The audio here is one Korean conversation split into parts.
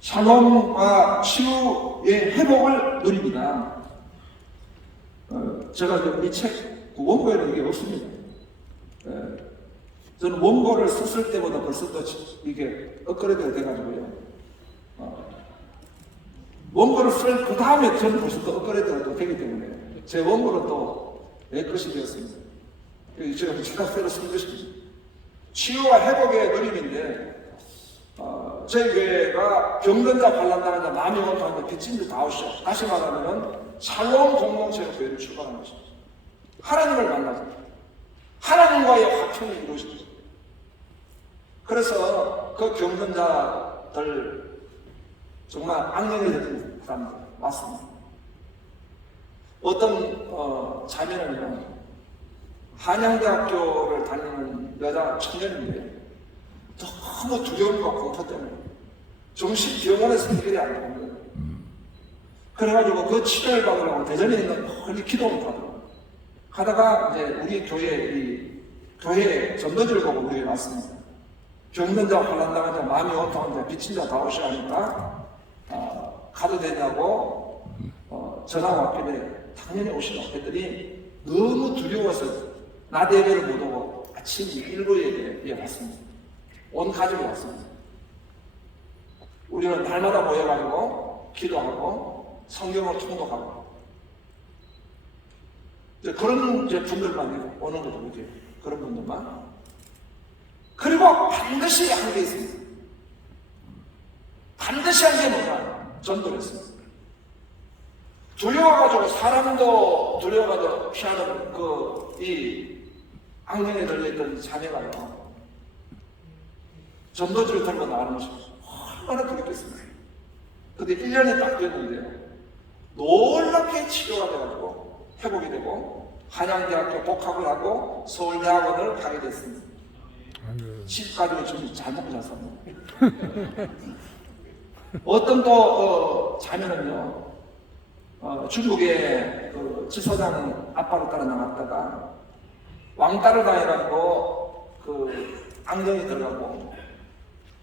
샬롬과 치유의 회복을 누립니다. 제가 우리 책 원고에는 이게 없습니다. 저는 원고를 썼을 때보다 벌써 또 이게 업그레이드가 돼가지고요. 원고를 쓸 그 다음에 저는 벌써 또 업그레이드가 또 되기 때문에 제 원고는 또 내 것이 되었습니다. 제가 새로 쓴 것입니다. 치유와 회복의 누림인데 저희 교회가 병든자, 환난당한 자, 마음이 원통한 자, 빚진 자 다 오시죠. 다시 말하면 샬롬 공동체의 교회를 출발하는 것입니다. 하나님을 만나서 하나님과의 화평이 이루어집니다. 그래서 그 병든 자들 정말 악령이 되는 사람들 맞습니다. 어떤 자매는요, 한양대학교를 다니는 여자 청년인데 너무 두려움과 공포 때문에 정신병원에서 해결이 안 되는 거예요. 그래가지고 그 치료를 받으려고 대전에 있는 멀리 기도를 받으려고 하다가 이제 우리 교회 전도지를 보고 우리에 왔습니다. 병든 자, 환난당한 자, 마음이 원통한 자, 빚진 자 다 오시라 하니까 가도 되냐고 전화가 왔길래 당연히 오시라 했더니 너무 두려워서 낮 예배를 못 오고 아침 7시에 왔습니다. 온 가족이 왔습니다. 우리는 날마다 모여가지고 기도하고 성경을 통독하고 이제 그런 이제 분들만 오는 거죠. 이제 그런 분들만. 그리고 반드시 한 게 있습니다. 반드시 한 게 뭐냐? 전도를 했습니다. 두려워가지고 사람도 두려워가지고 피하는 이 악령에 들려있던 자매가요. 전도지를 들고 나가는 것이 얼마나 두렵겠습니까? 근데 1년이 딱 됐는데요. 놀랍게 치료가 돼가지고 회복이 되고 한양대학교 복학을 하고 서울대학원을 가게 됐습니다. 집 가지고 지금 잘 먹고 잘 삽니다. 어떤 또 자매는요, 중국의 그 지소장 아빠를 따라 나갔다가 왕따를 당해가지고 그 악령이 들어가고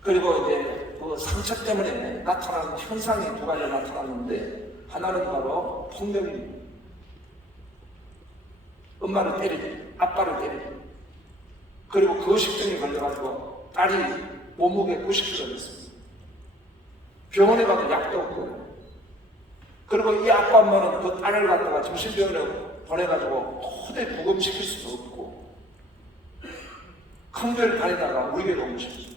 그리고 이제 그 상처 때문에 나타나는 현상이 두 가지가 나타났는데 하나는 바로 폭력입니다. 엄마를 때리기, 아빠를 때리기. 그리고 거식증이 걸려가지고 딸이 몸무게 90kg가 됐습니다. 병원에 가도 약도 없고 그리고 이 아빠 엄마는 그 딸을 갖다가 정신병원에 보내가지고 도저히 부검시킬 수도 없고 큰 교회를 다니다가 우리 교회로 온 것입니다.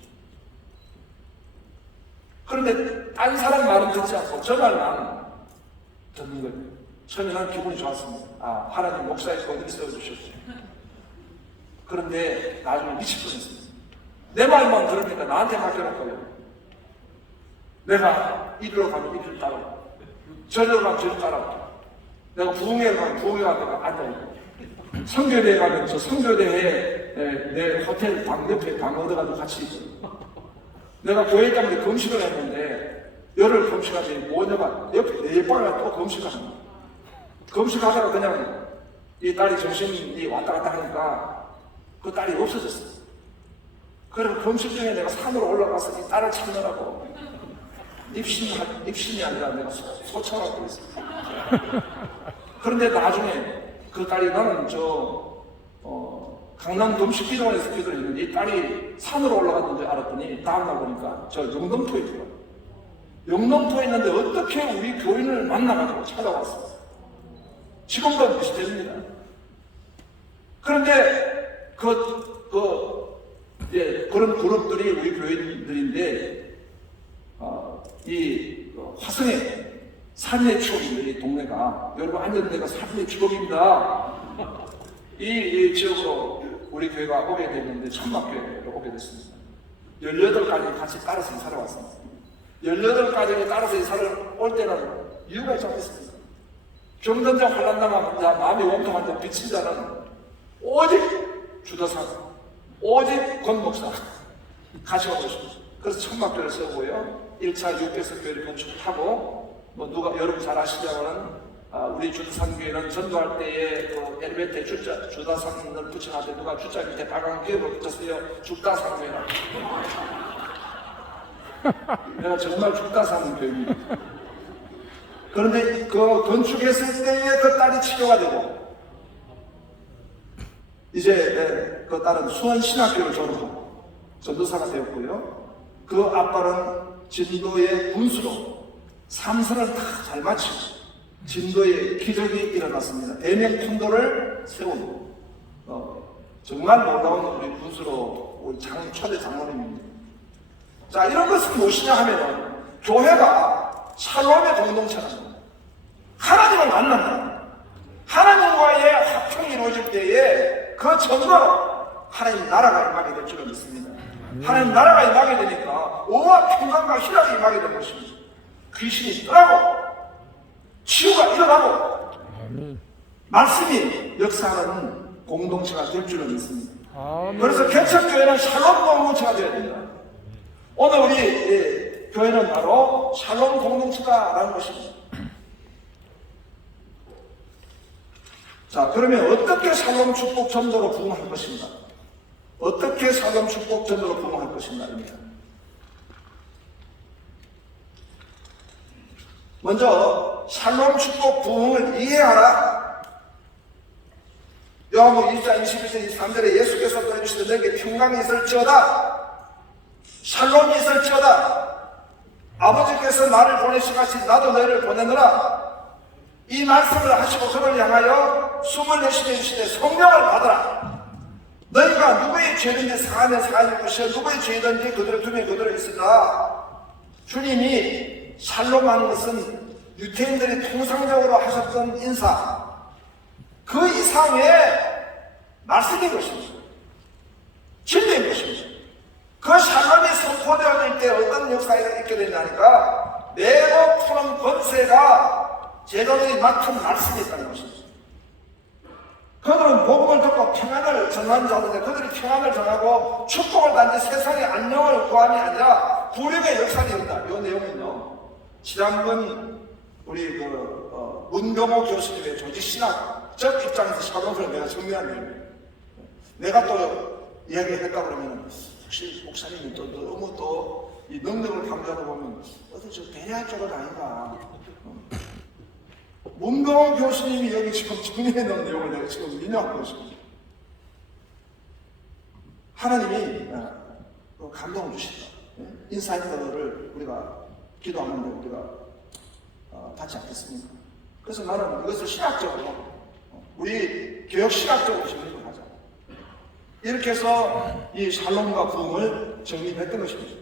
그런데 딴 사람 말은 듣지 않고 저 말만 듣는 거예요. 처음에 난 기분이 좋았습니다. 아, 하나님 목사의 어디를 세워주셨어요. 그런데 나중에 미칠 뻔했습니다. 내 말만 들으니까 나한테 맡겨놓고요. 내가 이리로 가면 이리로 따라, 저리로 가면 저리로 따라. 내가 부흥회에 가면 부흥회 가면 앉아있고, 선교대에 가면 저 선교대에 내 호텔 방 옆에 방 얻어가지고 같이 있고, 내가 교회 때문에 금식을 했는데 열흘 금식하더니 모녀가 옆에 내 방에 또 금식하는 거야. 금식하다가 그냥 이 딸이 정신이 왔다 갔다 하니까 그 딸이 없어졌어. 그래서 금식 중에 내가 산으로 올라가서 이 딸을 찾느라고 입신이 아니라 내가 소천하고 있어. 그런데 나중에 그 딸이 나는 강남 금식기도원에서 기도를 했는데 이 딸이 산으로 올라갔는지 알았더니 다음날 보니까 저 영등포에 있더라고요. 영등포에 있는데 어떻게 우리 교인을 만나가지고 찾아왔어. 지금도 비슷합니다. 그런데 그런 그룹들이 우리 교인들인데 화성에 산의 추억입니다. 이 동네가 여러분 앉은 데가 산의 추억입니다. 이 지역으로 우리 교회가 오게 됐는데 천막교회로 오게 됐습니다. 18가지 같이 따라서 이사를 왔습니다. 18가정에 따라서 이사를 올 때는 이유가 있지 않겠습니까? 병든 자, 환난당한 자, 마음이 원통한 자, 빚진 자는 오직 주도사, 오직 권목사 같이 오고 있습니다. 그래서 천막교회를 세우고요. 1차 600석 교회를 건축하고 누가 여러분 잘 아시자고는 우리 주다산교회는 전도할 때에 그 엘리베이터에 주다산을 붙여놨을 때 누가 주자 밑에 빨간 기업을 붙였어요. 주다산교회라고. 내가 정말 죽다 사는 교회입니다. 그런데 그 건축했을 때에 그 딸이 치료가 되고, 이제 그 딸은 수원신학교를 졸업하고 전도사가 되었고요. 그 아빠는 진도의 군수로 삼선을 다 잘 마치고 진도에 기적이 일어났습니다. 대명 통도를 세운 정말 놀라운 우리 군수로 우리 초대 장로님입니다. 자, 이런 것은 무엇이냐 하면은 교회가 샬롬의 공동체랍니다. 하나님을 만난다. 하나님과의 합평이 이루어질 때에 그 전으로 하나님 나라가 임하게 될 줄을 믿습니다. 하나님 나라가 임하게 되니까 오와 평강과 희락이 임하게 되는 것입니다. 귀신이 떠나고 치유가 일어나고 말씀이 역사하는 공동체가 될 줄을 믿습니다. 그래서 개척교회는 샬롬 공동체가 되어야 된다. 오늘 우리 교회는 바로 샬롬 공동체다라는 것입니다. 자, 그러면 어떻게 샬롬 축복 전도로 부흥할 것인가? 어떻게 샬롬 축복 전도로 부흥할 것인가입니다. 먼저 샬롬 축복 부흥을 이해하라. 요한복음 2장 21절 23절에 예수께서 또 해주시되 너에게 평강이 있을지어다, 샬롬이 있을지어다. 아버지께서 나를 보내시같이 나도 너희를 보내느라. 이 말씀을 하시고 그를 향하여 숨을 내쉬게 해주시되 성령을 받으라. 너희가 누구의 죄든지 사하면 사할 것이요 누구의 죄든지 그들을 두면 그들을 있으라. 주님이 샬롬하는 것은 유태인들이 통상적으로 하셨던 인사, 그 이상의 말씀인 것입니다. 진리인 것입니다. 그 샬롬이 선포되어질 때 어떤 역사가 있게 되냐니까 내고 푸는 권세가 제자들이 맡은 말씀이 있다는 것입니다. 그들은 복음을 듣고 평안을 전하는 자들인데 그들이 평안을 전하고 축복을 단지 세상의 안녕을 구함이 아니라 구력의 역사가 된다. 이 내용은요, 지난번 우리 문병호 교수님의 조직신학적 입장에서 샬롬을 내가 정리한 내용이에요. 내가 또 이야기했다 그러면 혹시 목사님이 또 너무 또 이 능력을 강조하다 보면 어디 저 배야 쪽은 아닌가. 문병호 교수님이 여기 지금 정리해 놓은 내용을 내가 지금 인용한 것입니다. 하나님이 감동을 주신다. 인사이트를 우리가 기도하는데 우리가 받지 않겠습니까? 그래서 나는 이것을 신학적으로 우리 교역 신학적으로 정리를 하자. 이렇게 해서 이 샬롬과 부흥을 정리했던 것입니다.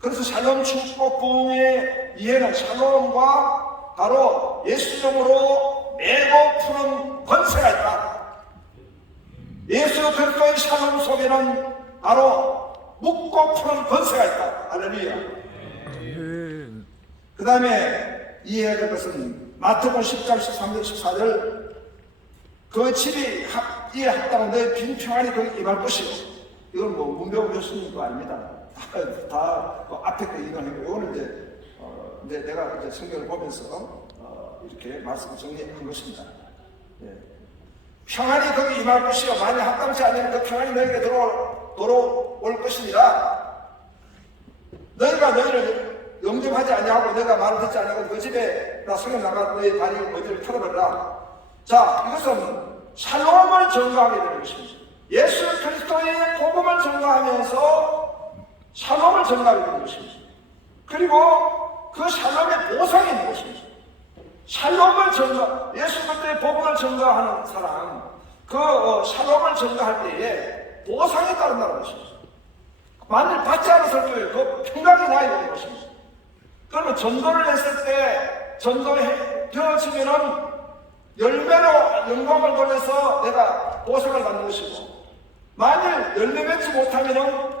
그래서 샬롬 축복 부흥의 이해는 샬롬과 바로 예수님으로 메고 푸는 권세가 있다. 예수 그리스도의 샬롬 속에는 바로 묶고 푸는 권세가 있다. 할렐루야. 그 다음에 이해해야 될 것은 마태복음 10장 13절 14절 그 집이 이에 합당한데 빈 평안이 거기 임할 것이고, 이건 뭐 문병호 교수님도 아닙니다. 다 앞에 거 인용하고 이거는 이제 내가 이제 성경을 보면서 이렇게 말씀을 정리한 것입니다. 예. 평안이 거기 임할 것이요 만약 합당치 않으면 그 평안이 너에게 돌아올 것이니라. 너희가 너희를 영접하지 아니하고 내가 말을 듣지 아니하고 그 집에 나 성경 나가 너희 다리 머리를 털어버리라. 자, 이것은 샬롬을 전가하게 되는 것입니다. 예수 그리스도의 복음을 전가하면서 샬롬을 전가하게 되는 것입니다. 그리고 그 샬롬의 보상이 있는 것입니다. 샬롬을 전가, 예수 그리스도의 복음을 전가하는 사람, 그 샬롬을 전가할 때에 보상이 따른다는 것입니다. 만일 받지 않았을 때에 그 평강이 나야 되는 것입니다. 그러면 전도를 했을 때 전도에 되어지면은 열매로 영광을 돌려서 내가 보상을 받는 것이고, 만일 열매 맺지 못하면은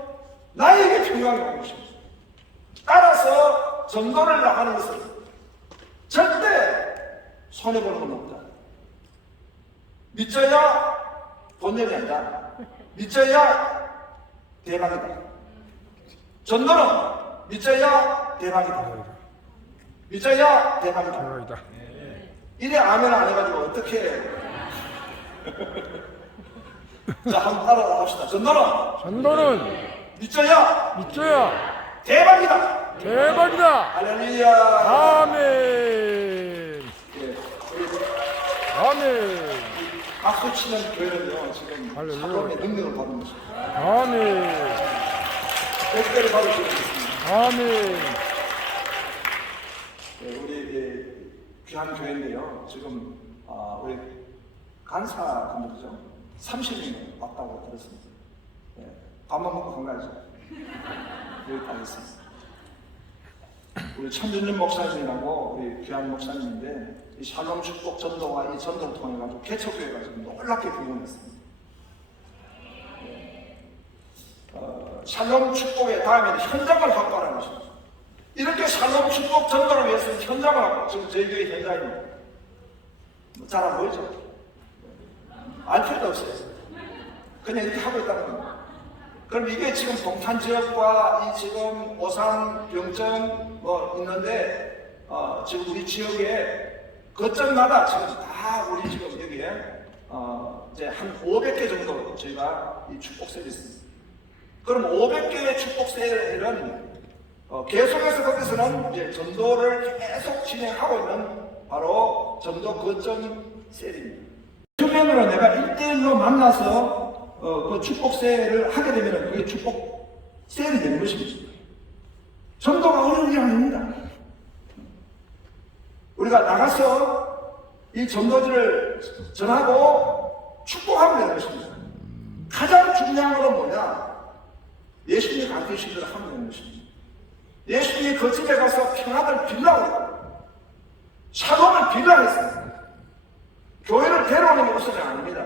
나에게 평강이 오는 것입니다. 따라서 전도를 나가는 것은 절대 손해보는 건 없다. 믿져야 본전이 아니다. 믿져야 대박이다. 전도는 믿져야 대박이다. 믿져야 대박이다. 이래 아멘 안 해가지고 어떻게 해. 자, 한번 따라 합시다. 전도는 전도는 믿져야 대박이다. 대박이다. 할렐루야. 아멘. 예, 우리 아멘. 박수 치는 교회는요 지금 할렐루야. 사람의 능력을 받은 것입니다. 아멘. 백배를 받으시고 있습니다. 아멘. 예, 우리 귀한 교회인데요. 지금 우리 간사분들이죠. 30명 왔다고 들었습니다. 예, 밥만 먹고 건가야죠. 여기까지 있습니다. 우리 천준년 목사님이라고 우리 귀한 목사님인데 이 샬롬 축복 전도와 이 전도를 통해 가지고 개척교회가 지금 놀랍게 부흥했습니다. 샬롬 축복의 다음에는 현장을 확보하는 것입니다. 이렇게 샬롬 축복 전도를 위해서는 현장을 하고 지금 저희 교회 현장입니다. 잘 안 보이죠? 알 필요도 없어요. 그냥 이렇게 하고 있다는 겁니다. 그럼 이게 지금 동탄 지역과 이 지금 오산, 병정 뭐 있는데 지금 우리 지역에 거점마다 지금 다 우리 지금 여기에 이제 한 500개 정도 저희가 이 축복셀이 있습니다. 그럼 500개의 축복셀은 계속해서 거기서는 이제 전도를 계속 진행하고 있는 바로 전도 거점 셀입니다. 표면으로 내가 1대1로 만나서 그 축복셀을 하게 되면 그게 축복셀이 되는 것입니다. 전도가 어려운 게 아닙니다. 우리가 나가서 이 전도지를 전하고 축복하면 되는 것입니다. 가장 중요한 것은 뭐냐? 예수님이 가르치신 대로 하면 되는 것입니다. 예수님이 그 집에 가서 평안을 빌라고 했고 샬롬을 빌라 했습니다. 교회를 데려오는 게 우선이 아닙니다.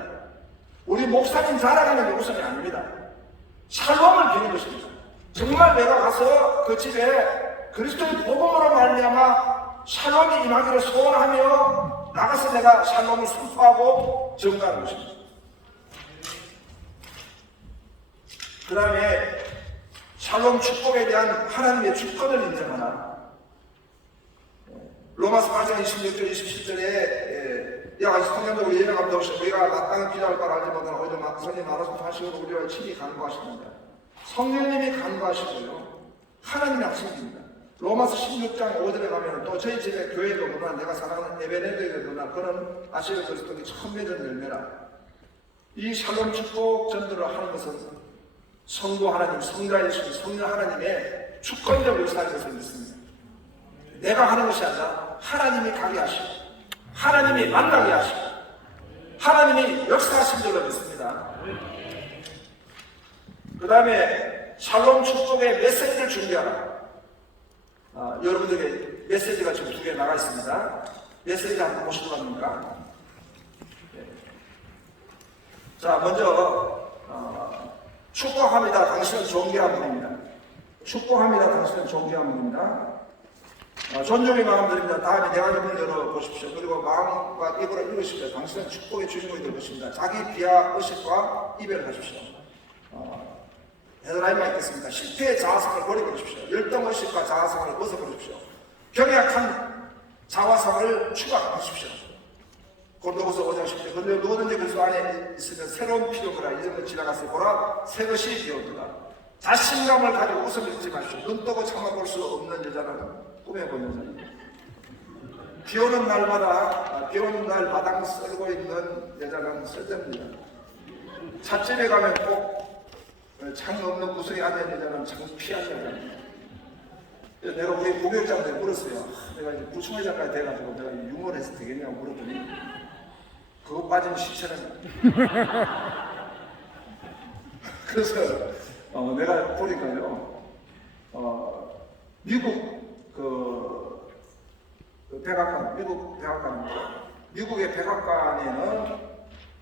우리 목사님 자랑하는 게 우선이 아닙니다. 샬롬을 비는 것입니다. 정말 내가 가서 그 집에 그리스도의 복음으로 말미암아 샬롬이 임하기를 소원하며 나가서 내가 샬롬을 선포하고 증거하는 것입니다. 그 다음에 샬롬 축복에 대한 하나님의 주권을 인정하나. 로마서 8장 26절 27절에 야 성령도 우리 예명함도 없이 우리가 마땅히 기도할 바를 알지 못하나 오히려 성령님 알아서 하시고 우리와 친히 간구하십니다. 성령님이 간구하시고요. 하나님이 하십니다. 로마서 16장 5절에 가면 또 저희 집에 교회도 문화 내가 사랑하는 에베네드의 문화 그는 아시아 그리스도의 처음 맺은 열매라. 이 샬롬 축복 전도를 하는 것은 성부 하나님, 성자이신 성령 하나님의 주권적 역사인 것을 믿습니다. 내가 하는 것이 아니라 하나님이 가게 하시고 하나님이 만나게 하시고 하나님이 역사하신 줄로 믿습니다. 그 다음에 샬롬 축복의 메시지를 준비하라. 여러분들에게 메시지가 지금 2개 나가 있습니다. 메시지 한번 보시고 갑니까? 자, 먼저 축복합니다. 당신은 존귀한 분입니다. 축복합니다. 당신은 존귀한 분입니다. 존중의 마음 드립니다. 다음에 대화문을 열어보십시오. 그리고 마음과 입으로 읽으십시오. 당신은 축복의 주인공이 될 것입니다. 자기 비하 의식과 이별하십시오. 헤드라인만 있겠습니다. 실패의 자아성을 버려버리십시오. 열등의식과 자아성을 벗어버리십시오. 병약한 자화성을 추가하십시오. 고린도후서 5장 10절 그런데 누구든지 그리스도 안에 있으면 새로운 피조물이라 이전을 지나갔을 보라 새 것이 되었도다. 자신감을 가지고 웃음을 짓지 마십시오. 눈 뜨고 참아볼 수 없는 여자는 꾸며본 여자입니다. 비 오는 날마다 비 오는 날 마당 쓸고 있는 여자는 쓸데없는 여자. 찻집에 가면 꼭 창 없는 구석에 앉은 여자는 창피한 여자입니다. 내가 우리 목욕장한테 물었어요. 내가 이제 부총회장까지 돼가지고 내가 유머를 해서 되겠냐고 물었더니 그거 빠지면 시체는 그래서 내가 보니까요 미국 백악관 미국 백악관입니다. 미국의 백악관에는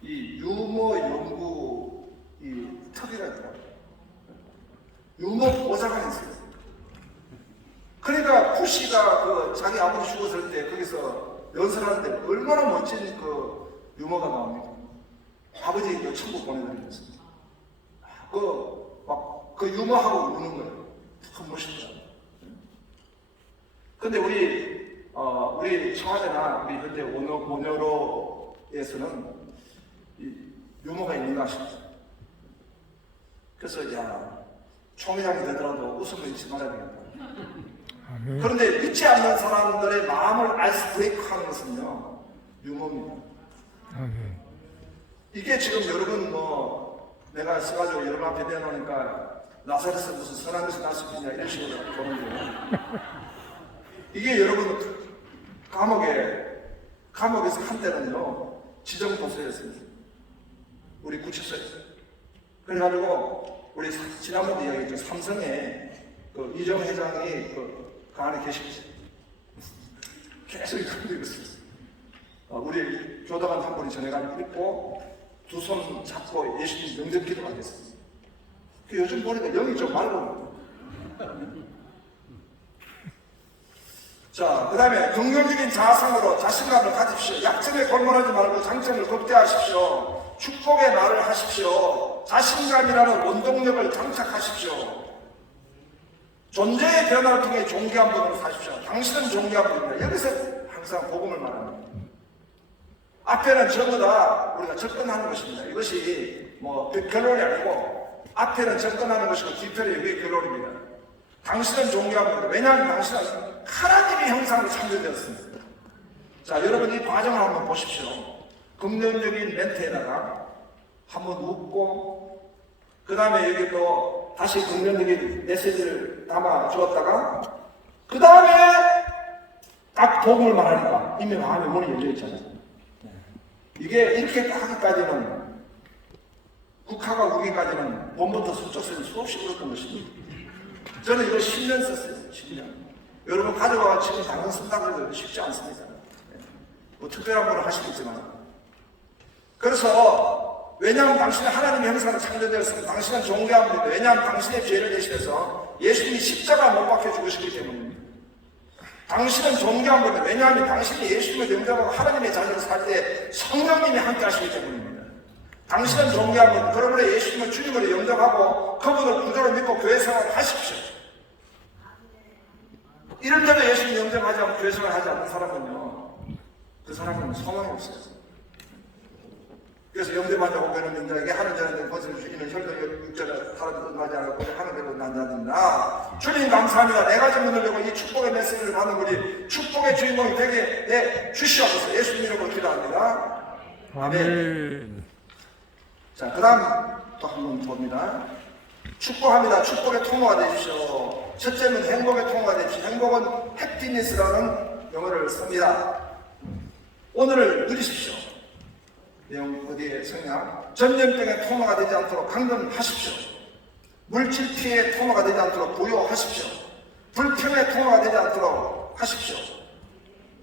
이 유머 연구 이 특위가 있더라고요. 유머 보좌관이 있어요. 그러니까 푸시가 자기 아버지 죽었을 때 거기서 연설하는데 얼마나 멋진 유머가 나옵니까? 아버지 천국 보내드리면서 그 유머하고 우는 거예요. 참 멋있다. 근데 우리 청와대나 우리 현재 원여로에서는 이 유머가 있는가 싶어요. 그래서 총회장이 되더라도 웃음을 잊지 말아야 되겠다. 그런데 믿지 않는 사람들의 마음을 아이스 브레이크 하는 것은요, 유머입니다. 이게 지금 여러분 내가 써가지고 여러분 앞에 내놓으니까 나사렛에서 무슨 선한 것이 날 수 있냐 이런 식으로 보는데요. 이게 여러분 감옥에서 한때는요 지정보수였습니다. 우리 구치소에서. 그래가지고 우리 지난번에 이야기했죠. 삼성에 그 이정 회장이 그 안에 계시죠. 계속 이렇게 읽었어요. 우리 교도관 한 분이 전해가지고 읽고 두 손 잡고 예수님 명절 기도가 됐어요. 요즘 보니까 영이 좀 맑고. 자, 그 다음에 긍정적인 자아상으로 자신감을 가집시오. 약점에 골몰하지 말고 장점을 극대화하십시오. 축복의 말을 하십시오. 자신감이라는 원동력을 장착하십시오. 존재의 변화를 통해 존귀한 분으로 사십시오. 당신은 존귀한 분입니다. 여기서 항상 복음을 말합니다. 앞에는 전부 다 우리가 접근하는 것입니다. 이것이 결론이 아니고 앞에는 접근하는 것이고 뒤편에 이게 결론입니다. 당신은 존귀한 분입니다. 왜냐하면 당신은 하나님의 형상으로 창조되었습니다. 자, 여러분 이 과정을 한번 보십시오. 긍정적인 멘트에다가 한번 웃고 그 다음에 여기 또 다시 긍정적인 메시지를 담아 주었다가 그 다음에 딱 복음을 말하니까 이미 마음의 문이 열려 있잖아요. 이게 이렇게 하기까지는 국가가 우기까지는 봄부터 서쪽에서 수없이 울었던 것입니다. 저는 이거 10년 썼어요. 10년. 여러분 가져와 지금 당장 쓴다고 해도 쉽지 않습니다. 특별한 걸 하시겠지만. 그래서 왜냐하면 당신은 하나님의 형상으로 창조되었습니다. 당신은 존귀한 분입니다. 왜냐하면 당신의 죄를 대신해서 예수님이 십자가 못 박혀 죽으시기 때문입니다. 당신은 존귀한 분입니다. 왜냐하면 당신이 예수님을 영접하고 하나님의 자녀로 살 때 성령님이 함께 하시기 때문입니다. 당신은 존귀한 분, 그러므로 예수님을 주님으로 영접하고 그분을 구주로 믿고 교회 생활을 하십시오. 이런데도 예수님 영접하지 않고 교회 생활을 하지 않는 사람은요, 그 사람은 소망이 없어요. 그래서 영접하자고 배는 민자에게 하는 자는 것을 주기는 혈도 육자가 사람이 끝나지 않고 하는 대로 난자든다. 주님 감사합니다. 내가 좀 누르려고 이 축복의 메시지를 받는 우리 축복의 주인공이 되게 주시옵소서. 예수님 이름으로 기도합니다. 아멘. 자, 그 다음 또 한 번 봅니다. 축복합니다. 축복의 통로가 되십시오. 첫째는 행복의 통로가 되십시오. 행복은 해피니스라는 영어를 씁니다. 오늘을 누리십시오. 내용 어디에 성향? 전염병의 통로가 되지 않도록 강건하십시오. 물질 피해의 통로가 되지 않도록 부여하십시오. 불평의 통로가 되지 않도록 하십시오.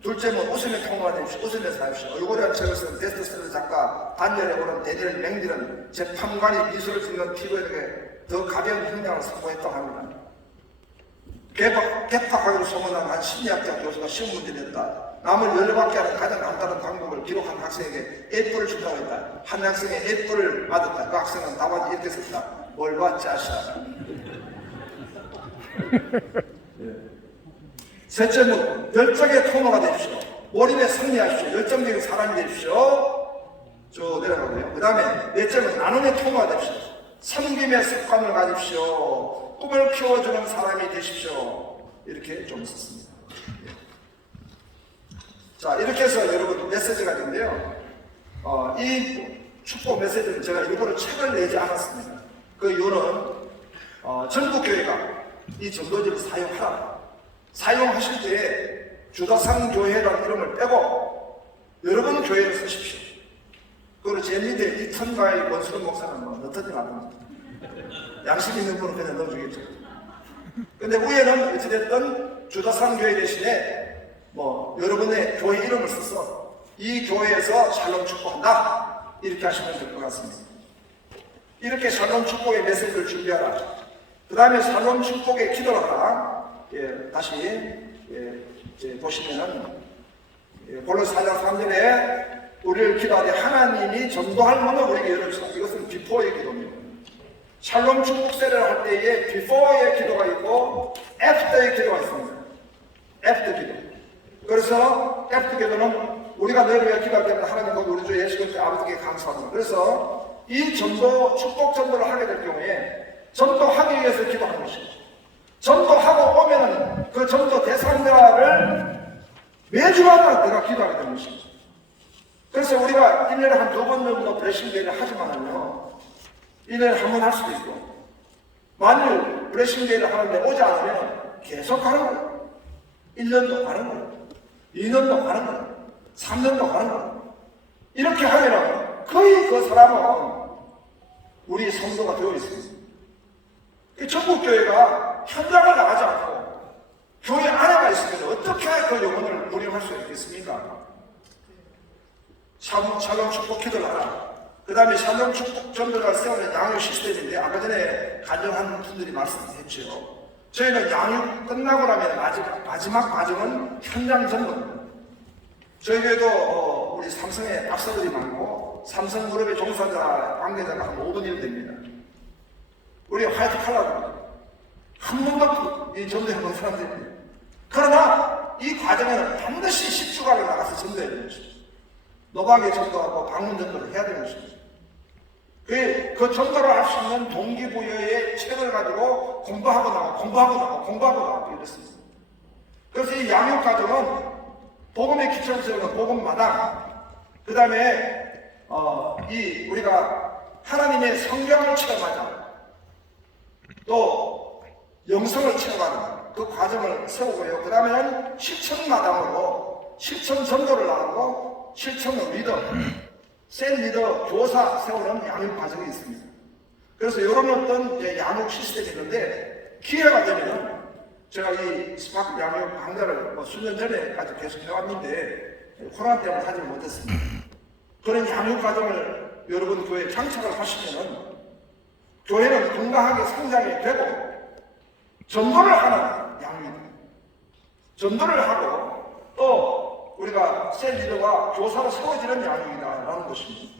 둘째는 웃음의 통로가 되십시오. 웃으면서 하십시오. 얼굴이란 책을 쓴 베스트셀러 작가 반열에 오른 데니엘 맹딜은 재판관이 미소를 짓는 피고에게 더 가벼운 형량을 선고했다고 합니다. 개팍하기로 소문난 한 심리학자 교수가 시험 문제를 냈다. 남을 열받게 하는 가장 간단한 방법을 기록한 학생에게 F를 준다고 했다. 한 학생이 F를 받았다. 그 학생은 답안지 이렇게 썼다. 뭘 받지 아시다. 셋째는 열정의 통로가 되십시오. 몰입에 승리하십시오. 열정적인 사람이 되십시오. 쭉 내려가고요. 그 다음에 넷째는 나눔의 통로가 되십시오. 섬김의 습관을 가집시오. 꿈을 키워주는 사람이 되십시오. 이렇게 좀 썼습니다. 자, 이렇게 해서 여러분 메시지가 있는데요. 이 축복 메시지는 제가 일부러 책을 내지 않았습니다. 그 이유는 전국교회가 이 전도지를 사용하실 때 주다상 교회라는 이름을 빼고 여러분 교회를 쓰십시오. 그리고 제 밑에 이천가의 권수름 목사는 넣든지 말든지 양심 있는 분은 그냥 넣어주겠죠. 근데 위에는 어찌됐든 주다상 교회 대신에 여러분의 교회 이름을 써서 이 교회에서 샬롬 축복한다 이렇게 하시면 될 것 같습니다. 이렇게 샬롬 축복의 메시지를 준비하라. 그 다음에 샬롬 축복의 기도를 하라. 다시 보시면은 골로새 4장 3절에 우리를 기도하되 하나님이 전도할 문을 우리에게 열어주시다. 이것은 비포의 기도입니다. 샬롬 축복 세례를 할 때에 비포의 기도가 있고 애프터의 기도가 있습니다. 애프터 기도. 그래서 애프터 기도는 우리가 너희를 위해 기도할 때는 하나님 곧 우리 주 예수 그리스도 아버지께 감사합니다. 그래서 이 전도 축복 전도를 하게 될 경우에 전도하기 위해서 기도하는 것입니다. 전도하고 오면은 그 전도 대상자를 매주마다 내가 기도하게 되는 것입니다. 그래서 우리가 1년에 한 2번 정도 블레싱데이를 하지만은요, 1년에 한 번 할 수도 있고, 만일 블레싱데이를 하는데 오지 않으면 계속 가는 거예요. 1년도 가는 거예요. 2년도 가는 거예요. 3년도 가는 거예요. 이렇게 하면 거의 그 사람은 우리 성도가 되어 있습니다. 전국교회가 현장을 나가지 않고 교회 안에가 있으면 어떻게 그 영혼을 운영할 수 있겠습니까? 샬롬 축복 기도를 하라. 그 다음에 샬롬 축복 전도를 세우는 양육 시스템인데, 아까 전에 간증한 분들이 말씀했죠. 저희는 양육 끝나고 나면 마지막 과정은 현장 전도입니다. 저희 교회도 우리 삼성에 박사들이 많고 삼성그룹의 종사자 관계자가 한 5분 일 됩니다. 우리 화이트 칼라입니다. 한 번도 이 전도해본 사람들입니다. 그러나 이 과정에는 반드시 10주간을 나가서 전도해야 되는 것입니다. 노방의 전도하고 방문 전도를 해야 되는 것입니다. 그 전도를 할 수 있는 동기부여의 책을 가지고 공부하고 나가고 이렇습니다. 그래서 이 양육 과정은 복음의 기초를 세우는 복음마당, 그 다음에 우리가 하나님의 성경을 체험하자, 또 영성을 체험하는 그 과정을 세우고요. 그 다음에는 실천마당으로 실천 전도를 나가고 실천 리더, 셀 리더, 교사 세우는 양육 과정이 있습니다. 그래서 이런 어떤 양육 시스템이 있는데, 기회가 되면 제가 이 스파크 양육 강좌를 수년 전에까지 계속 해왔는데 코로나 때문에 하지 못했습니다. 그런 양육 과정을 여러분 교회에 장착을 하시면 교회는 건강하게 성장이 되고 전도를 하는 양육입니다. 전도를 하고 또 우리가 셀 리더와 교사로 세워지는 양육이다라는 것입니다.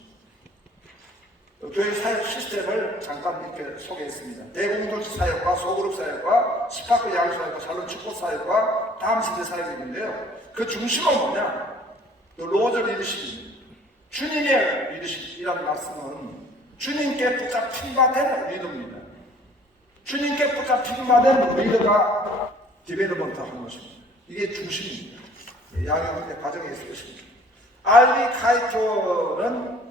교회 사역 시스템을 잠깐 이렇게 소개했습니다. 대공동체 사역과 소그룹 사역과 스파크 양육 사역과 샬롬 축복 사역과 다음 세대 사역이 있는데요. 그 중심은 뭐냐? 로저 리더십입니다. 주님의 리더십이라는 말씀은 주님께 붙잡힌 바 된 리더입니다. 주님께 붙잡힌 바 된 리더가 디벨롭먼트 하는 것입니다. 이게 중심입니다. 양육의 과정에 있을 것입니다. 알리 카이토는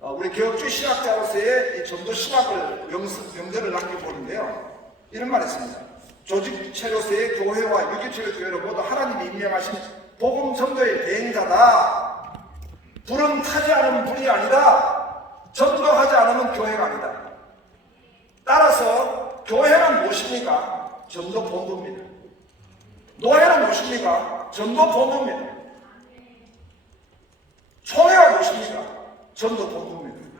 우리 개혁주의 신학자로서의 이 전도 신학을 명제를 남겨보는데요. 이런 말 했습니다. 조직체로서의 교회와 유기체의 교회로 모두 하나님이 임명하신 복음 전도의 대행자다. 불은 타지 않으면 불이 아니다. 전도하지 않으면 교회가 아니다. 따라서 교회는 무엇입니까? 전도 본부입니다. 노예는 무엇입니까? 전도 본부입니다. 총회가 무엇입니까? 전도 본부입니다.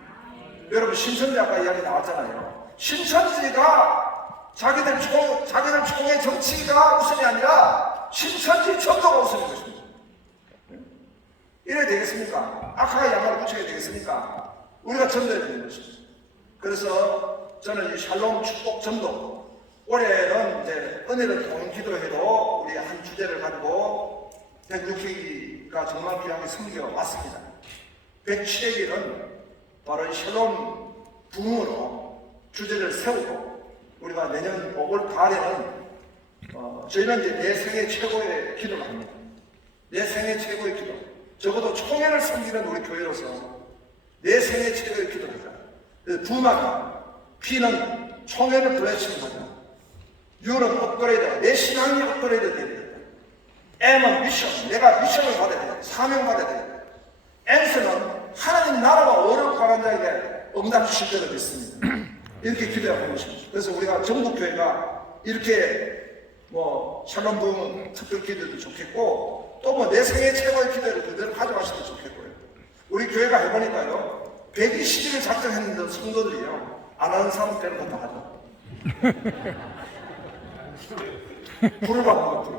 여러분, 신천지 아까 이야기 나왔잖아요. 신천지가 자기들 총회 정치가 우선이 아니라 신천지 전도가 우선인 것입니다. 이래야 되겠습니까? 악화가 양말을 붙여야 되겠습니까? 우리가 전도해야 되는 것입니다. 그래서 저는 이 샬롬 축복 전도, 올해는 이제 은혜를 통한 기도회로 우리 한 주제를 가지고 106회기가 정말 귀하게 섬겨왔습니다. 107회기는 바로 이 샬롬 부흥으로 주제를 세우고, 우리가 내년 5월 달에는 저희는 이제 내 생애 최고의 기도를 합니다. 내 생애 최고의 기도. 적어도 총회를 섬기는 우리 교회로서 내 생애 최고의 기도를 하자. 부마가, P는 총회를 블레싱하자. U는 업그레이드, 내 신앙이 업그레이드 되어야 된다. M은 미션, 내가 미션을 받아야 된다. 사명 받아야 된다. N스는 하나님 나라와 어려운 관한 자에게 응답 주실 때를 믿습니다. 이렇게 기도하고 있습니다. 그래서 우리가 전국교회가 이렇게 샬롬 부흥 특별 기도도 좋겠고, 또 내 생애 최고의 기도를 그대로 가져가셔도 좋겠고요. 우리 교회가 해보니까요, 120일 작정했는데 성도들이요, 안 하는 사람 때부터 하죠. 불을 받는 것들.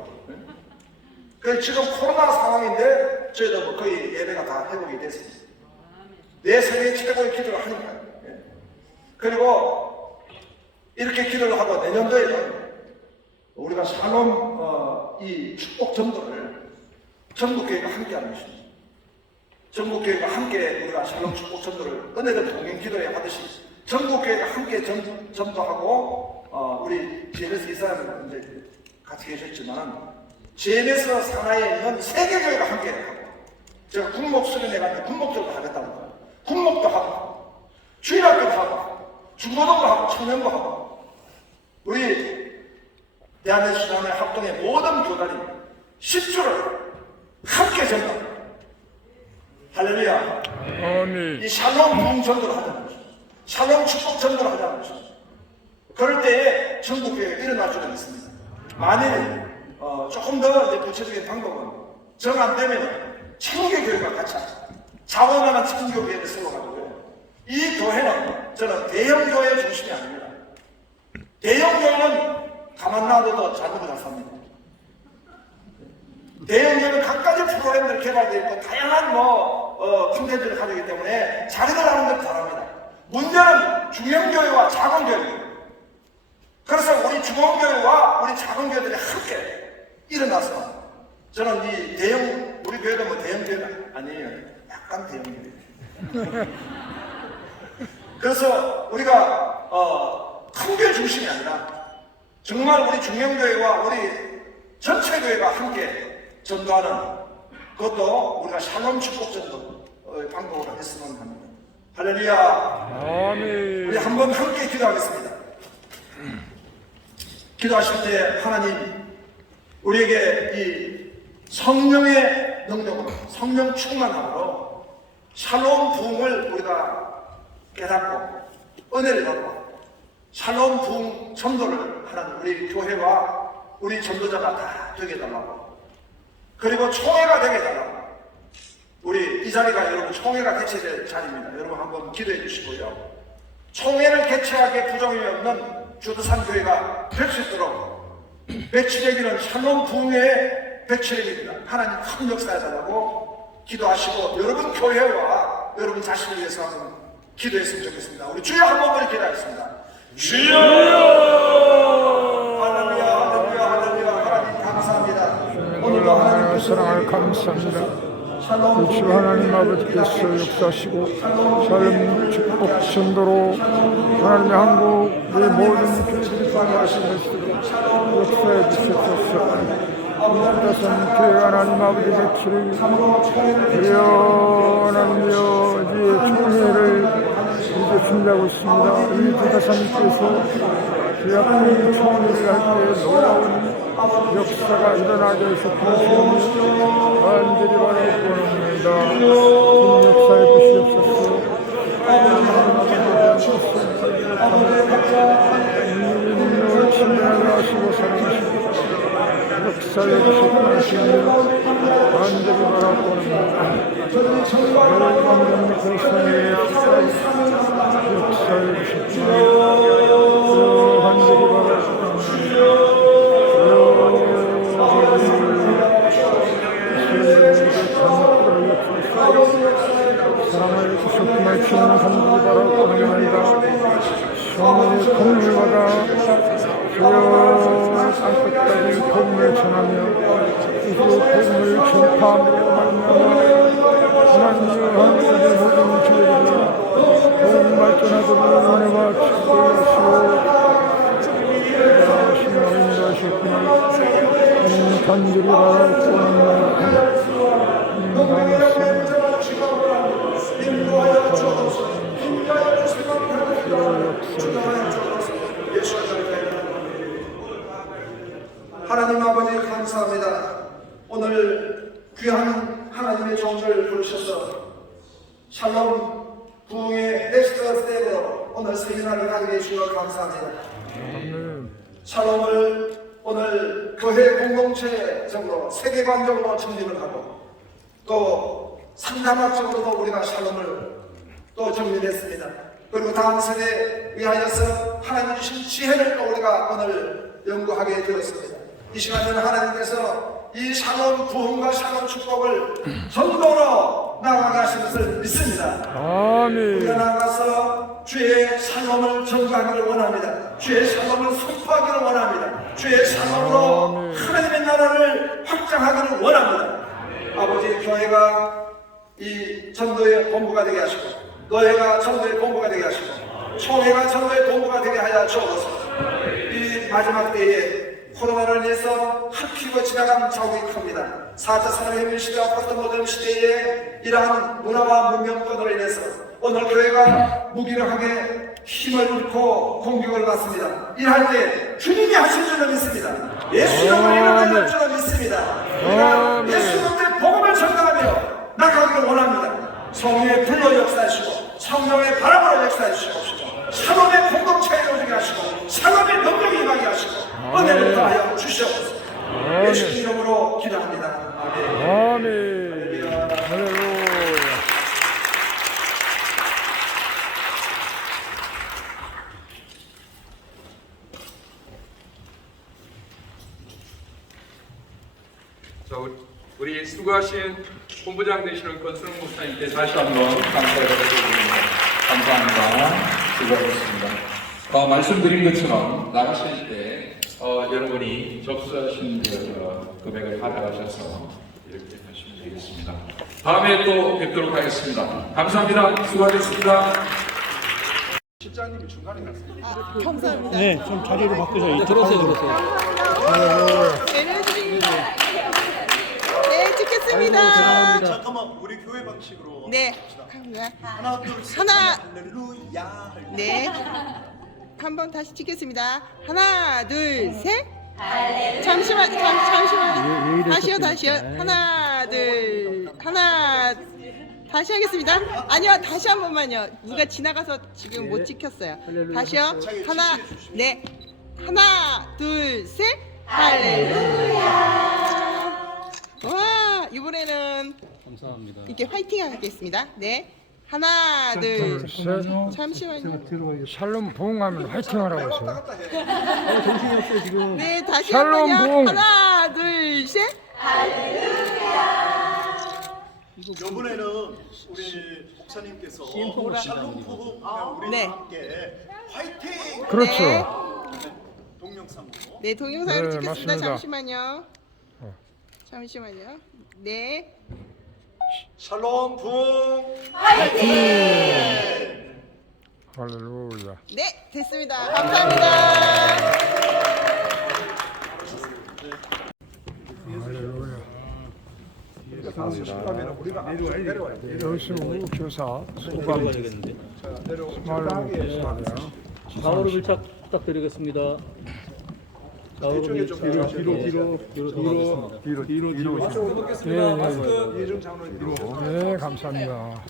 그래서 지금 코로나 상황인데 저희도 거의 예배가 다 회복이 됐습니다. 내 생애 최고의 기도를 하니까요. 그리고 이렇게 기도를 하고 내년도에는 우리가 샬롬 이 축복 전도를 전국교회가 함께 하는 것입니다. 전국교회가 함께 우리가 샬롬 축복 전도를 은혜를 동행 기도회 하듯이 전국교회가 함께 전도하고 우리 GMS 이사님 이제 같이 계셨지만 GMS 산하에 있는 세계교회가 함께 하고 제가 국목 수련회 갔는데 국목들도 하겠다고 국목도 하고 주일학교도 하고 중고등도 하고 청년도 하고 우리 대한민국수단의 합동의 모든 교단이 10주를 함께 전도합니다. 할렐루야. 아멘. 이 샬롬 부흥 전도를 하자는 것입니다. 샬롬 축복 전도를 하자는 것입니다. 그럴 때에 전국교회가 일어날 줄은 있습니다. 만일 조금 더 이제 구체적인 방법은 정 안 되면 청교교회가 같이 하자. 자원하는 청교교회를 세워가지고요. 이 교회는 저는 대형교회 중심이 아닙니다. 대형교회는 가만 놔둬도 잘못 잘 삽니다. 대형교회는 각가지 프로그램들 개발되어 있고 다양한 콘텐츠를 가지기 때문에 자기들 하는 대로 잘합니다. 문제는 중형교회와 작은교회입니다. 그래서 우리 중형교회와 우리 작은교회들이 함께 일어나서 저는 이 우리 교회도 뭐 대형교회가 아니에요. 약간 대형교회. 그래서 우리가 큰 교회 중심이 아니라 정말 우리 중형교회와 우리 전체 교회가 함께 전도하는 그것도 우리가 샬롬 축복 전도 방법으로 했으면 합니다. 할렐루야. 아멘. 우리 한번 함께 기도하겠습니다. 기도하실 때 하나님 우리에게 이 성령의 능력으로 성령 충만함으로 샬롬 부흥을 우리가 깨닫고 은혜를 받고 샬롬 부흥 전도를 하는 우리 교회와 우리 전도자가 다 되게 해달라고 그리고 총회가 되게 해달라고 우리 이 자리가 여러분 총회가 개최될 자리입니다. 여러분 한번 기도해 주시고요. 총회를 개최하기에 부정이 없는 주도산 교회가 될 수 있도록 배치되기는 샬롬 부흥의 배치력입니다. 하나님 큰 역사해달라고 기도하시고 여러분 교회와 여러분 자신을 위해서 한번 기도했으면 좋겠습니다. 우리 주여 한 번만 기도하겠습니다. 주여! 할렐루야, 할렐루야, 할렐루야. 하나님 감사합니다. 오늘도 하나님 사랑을 감사합니다. 주 하나님 아버지께서 역사하시고 샬롬 축복 전도로 하나님의 한국의 모든 교회들이 반응하시는 것으로 역사해 주시옵소서. 주다산 교회 하나님 아버지 배치를 주여 하나님여 이제 총회를 이제 준비하고 있습니다. 이 주다산께서 주약의 총회를 할 때 놀라운 역사가 일어나게 해서 주시옵소서. 간절히 바라옵니다. 주님 역사해 주시옵소서. 인민을 친근하게 하시고 사랑하시고 역사해 주시옵소서. 간절히 바라옵니다. 여러분 고생해 역사해 주시옵소서. 간절히 바라옵니다. 사랑을 주셨구나 주는 감독이 바라고 합니다. 시원하게 공을 받아 주여 땅끝까지 복음을 전하며 그 복음을 전파함으로 말미암아 하나님의 한국의 모든 교회들이 복음 발전하도록 은혜와 축복을 하시고 인도하셨구나. 간절히 바라고 합니다. 하나님 아버지 감사합니다. 오늘 귀한 하나님의 종을 부르셔서 샬롬 부흥의 넥스트 스텝으로 오늘 세미나를 하게 해주셔서 감사합니다. 샬롬을 오늘 교회 공동체적으로 세계관적으로 정립을 하고 또 상담학적으로도 우리가 샬롬을 또 정립했습니다. 그리고 다음 세대 위하여서 하나님 주신 지혜를 또 우리가 오늘 연구하게 되었습니다. 이 시간에는 하나님께서 이 샬롬 부흥과 샬롬 축복을 전도로 나아가게 하시는 것을 믿습니다. 아멘. 우리가 나아가서 주의 샬롬을 전가하기를 원합니다. 주의 샬롬을 선포하기를 원합니다. 주의 샬롬으로 하나님의 나라를 확장하기를 원합니다. 아버지 교회가 이 전도의 본부가 되게 하시고 너희가 전도의 본부가 되게 하시고 총회가 전도의 도구가 되게 하여 주옵소서. 이 마지막 때에 코로나로 인해서 핫피고 지나간 자국이 큽니다. 4차 산업혁명 시대와 포스트 모던 시대에 이러한 문화와 문명권으로 인해서 오늘 교회가 무기력하게 힘을 잃고 공격을 받습니다. 이럴 때 주님이 하실 줄로 믿습니다. 예수 이름으로 일어날 줄로 믿습니다. 우리가 예수 이름의 복음을 전가하며 나가기를 원합니다. 성령의 불로 역사하시고 성령의 바람으로 역사해 주시옵시고 샬롬의 공동체에 이루어지게 하시고 샬롬의 능력이 임하게 하시고 은혜를 더하여 주시옵소서. 예수 이름으로 기도합니다. 아멘. 아멘. 할렐루야. 자, 우리 수고하신 본부장 되시는 권순웅 목사님께 다시 한번 감사를 드립니다. 감사합니다. 수고하셨습니다. 말씀드린 것처럼 나가실 때 여러분이 접수하신 금액을 받아가셔서 이렇게 하시면 되겠습니다. 다음에 또 뵙도록 하겠습니다. 감사합니다. 수고하셨습니다. 실장님이 중간에 갔습니다. 감사합니다. 네, 좀 자리를 바꾸자. 네, 찍겠습니다. 잠깐만 우리 교회 방식으로 네, 하나 둘 셋 하나. 할렐루야 할 때. 네. 한번 다시 찍겠습니다. 하나, 둘, 셋. 잠시만. 다시요. 하나. 다시 하겠습니다. 아니요, 다시 한 번만요. 누가 지나가서 지금 못 찍혔어요. 다시요. 하나, 네. 하나, 둘, 셋. 할렐루야. 와, 이번에는 감사합니다. 이렇게 화이팅 하겠습니다. 네. 하나, 둘, 잠시만요. 샬롬 부흥하면 화이팅 하라고 했어요. 네, 다시 샬롬 한번요. 부흥. 하나, 둘, 셋. 이번에는 우리 목사님께서 샬롬 부흥 우리 네. 함께 화이팅 그렇죠. 동영상으로 네, 동영상으로 네, 찍겠습니다. 맞습니다. 잠시만요. 네. 샬롬 부흥 할렐루야. 네, 됐습니다. 감사합니다. 할렐루야. 여수 교사 소감 스마일로 교사야. 좌우로 밀착 부탁드리겠습니다. 좌우로 밀착. 네, 감사합니다.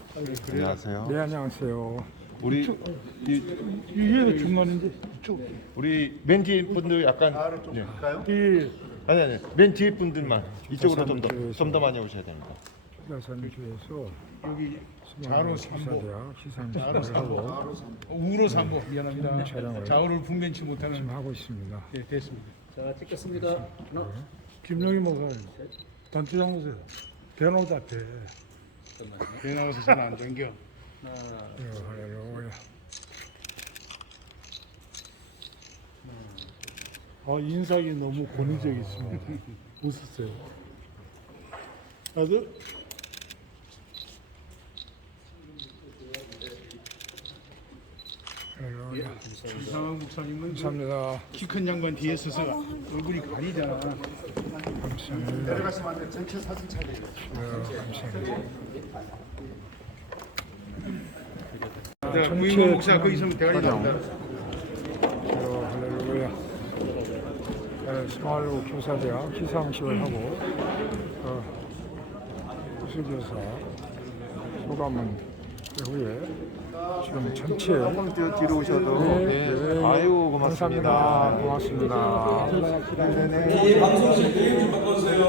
안녕하세요. 네, 안녕하세요. 우리 이게 중간인데 우리 맨 뒤에 분들 약간 네. 아니 맨 뒤에 분들만 이쪽으로 좀 더 많이 오셔야 됩니다. 가산교에서 여기 좌로 3보 시상식을 하고 우로 3보 미안합니다. 촬영을 좌우를 분변치 못하는 지금 하고 있습니다. 네, 됐습니다. 자, 찍겠습니다. 하나, 김용희 목사님 단추장 보세요. 대나무도 앞에 대나무에서 잘 안 당겨. 할렐루야. 인상이 너무 권위적이십니다. 웃으세요. 나도 할렐루야. 이상한 목사님은 감사합니다. 키 큰 양반 뒤에 서서 얼굴이 가리잖아. 감사합니다. 내려가시면 안 돼. 전체 사진 촬영이에요. 감사합니다. 부임모 목사 거기 있으면 대가리 나온다. 할렐루야. 스마일로 교사대학 시상식을 하고 수교사 소감은 후에 지금 전체 조금 뒤로 오셔도 네. 아유 고맙습니다. 감사합니다. 고맙습니다. 이 방송실 교육 좀 바꿔주세요.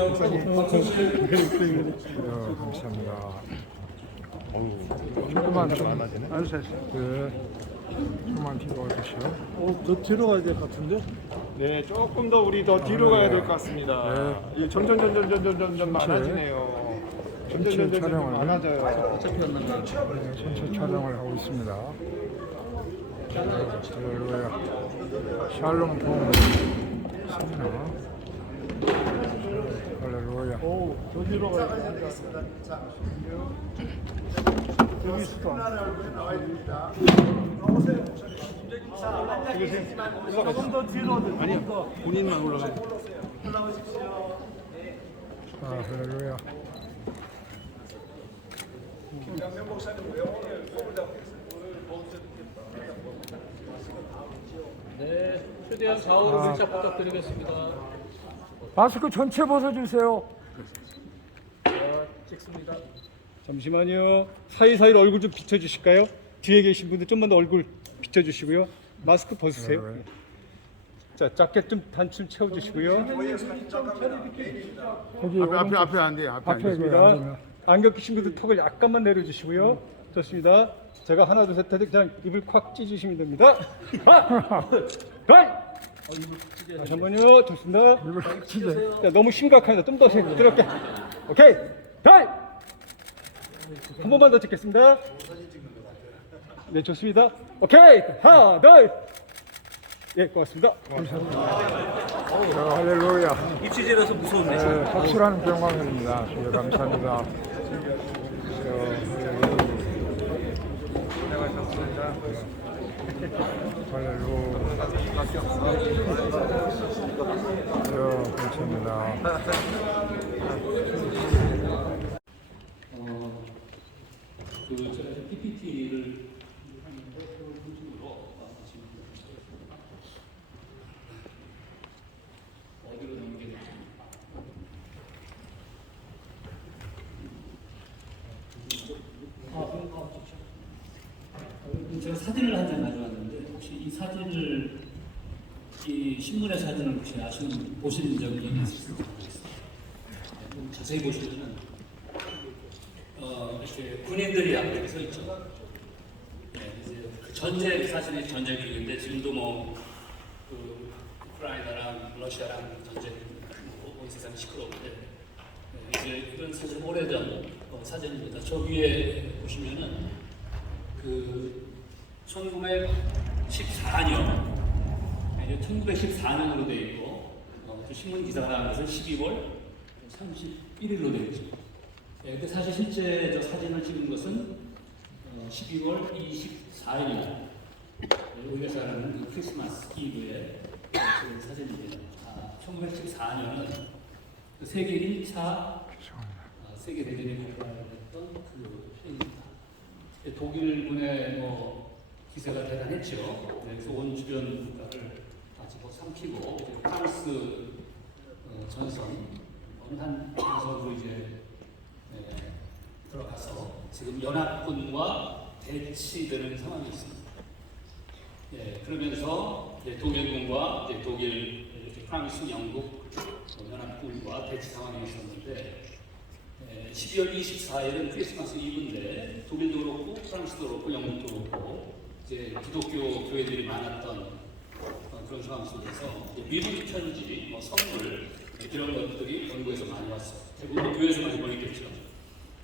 감사합니다. 조금만 좀 네. 조금만 뒤로 와주시오. 더 뒤로 가야 될 것 같은데? 네, 조금 더 우리 더 뒤로 가야 될 것 같습니다. 이 점점 많아지네요. 전체 촬영을 많아져요. 전체 촬영을 하고 있습니다. 할렐루야. 샬롬 봉 세미나. 할렐루야. 더 뒤로 가야 돼. 아, 할렐루야. 김양면 목사님 외원을 뽑으려고 네, 최대한 좌우로 밀착 부탁드리겠습니다. 마스크 전체 벗어주세요. 자, 찍습니다. 잠시만요. 사이사이로 얼굴 좀 비춰주실까요? 뒤에 계신 분들 좀만 더 얼굴 비춰주시고요. 마스크 벗으세요. 자, 자켓 좀 단춤 채워주시고요. 거기 앞에 안 돼요. 앞에 좋습니다. 안경 끼신 분들 턱을 약간만 내려주시고요. 좋습니다. 제가 하나, 둘, 셋 해도 그냥 입을 콱 찢으시면 됩니다. 하나, 둘, 다시 한 번요. 좋습니다. 자, 너무 심각합니다. 좀 더 부드럽게. 오케이. 한 번만 더 찍겠습니다. 네, 좋습니다. 오케이. 하나, 둘. 예, 고맙습니다. 할렐루야. 입시제라서 무서운데. 네, 확실한 병광입니다. 예, 감사합니다. 할렐루야. 감사합니다. 그 제가 PPT를 어디로 넘기게 될지. 제가 사진을 한 장 가져왔는데 혹시 이 사진을 이 신문의 사진을 혹시 보신 적이 있으실지 모르겠습니다. 좀 자세히 보시면은 이렇게 군인들이 앞에 서 있죠. 네, 이제 그 전쟁 사실은 전쟁 중인데 지금도 그 우크라이나랑 러시아랑 전쟁 온 세상이 시끄러운데 이제 이런 사실 오래전 사진입니다. 저 위에 보시면은 그 1914년 이제 1914년으로 되어 있고 그 신문 기사가 나온 것은 12월 31일로 되어 있죠. 네, 근데 사실 실제 저 사진을 찍은 것은 12월 24일 우리가 잘 아는 그 크리스마스 이브에 찍은 사진입니다. 1914년은 그 세계 1차 세계 대전이 발발했던 그 해입니다. 독일군의 기세가 대단했죠. 그래서 온 주변 국가를 다 집어삼키고 프랑스 전선 한 전선으로 이제 들어가서 지금 연합군과 대치되는 상황이 있습니다. 그러면서 독일군과 독일, 프랑스, 영국 연합군과 대치 상황이 있었는데 12월 24일은 크리스마스 이브인데 독일도 그렇고 프랑스도 그렇고 영국도 그렇고 이제 기독교 교회들이 많았던 그런 상황 속에서 미국 편지, 선물 이런 것들이 본국에서 많이 왔어요. 대부분 교회에서 많이 보냈겠죠.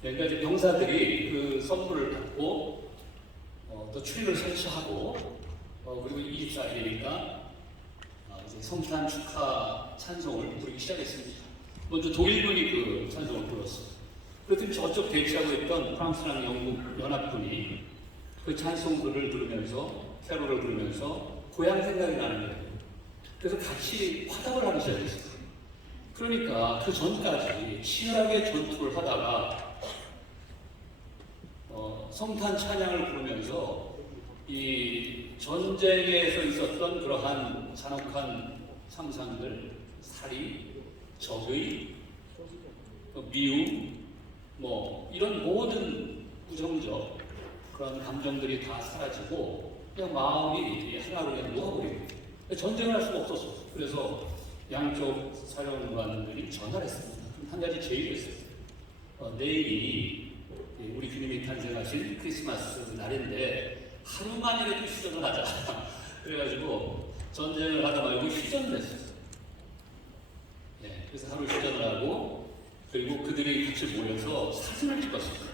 그러니까 이제 병사들이 그 선물을 받고 또 추리를 설치하고 그리고 24일이니까 이제 성탄 축하 찬송을 부르기 시작했습니다. 먼저 독일군이 그 찬송을 불렀어요. 그랬더니 저쪽 대치하고 있던 프랑스랑 영국 연합군이 그 찬송들을 들으면서 캐롤을 부르면서 고향 생각이 나는 거예요. 그래서 같이 화답을 하기 시작했어요. 그러니까 그 전까지 치열하게 전투를 하다가 성탄 찬양을 부르면서 이 전쟁에서 있었던 그러한 잔혹한 상상들, 살이, 적의, 미움, 이런 모든 부정적 그런 감정들이 다 사라지고 그냥 마음이 하나로 그냥 녹아버리고 전쟁을 할 수가 없었어. 그래서 양쪽 사령관들이 전화를 했습니다. 한 가지 제의를 했어요. 내일이 우리 주님이 탄생하신 크리스마스 날인데 하루만이라도 휴전을 하자. 그래가지고 전쟁을 하다 말고 휴전을 했어요. 그래서 하루 휴전을 하고 그리고 그들이 같이 모여서 사진을 찍었어요.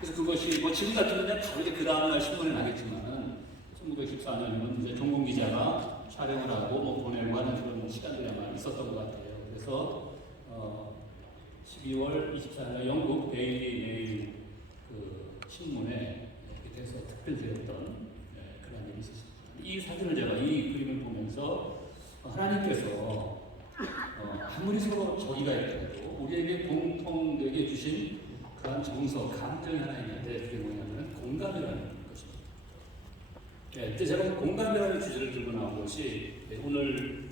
그래서 그것이 지금 같으면 바로 이제 그 다음날 신문에 나겠지만은 1914년이면 이제 종공 기자가 촬영을 하고 보내고 하는 그런 시간들이 아마 있었던 것 같아요. 그래서 12월 24일 영국 데일리 메일 그 신문에 이렇게 돼서 특별되었던 그런 일이 있었습니다. 이 사진을 제가 이 그림을 보면서 하나님께서 아무리 서로 저기가 있더라도 우리에게 공통되게 주신 그런 정서, 감정이 하나 있는데 그게 뭐냐면 공감이라는 것입니다. 근데 제가 공감이라는 주제를 들고 나온 것이 오늘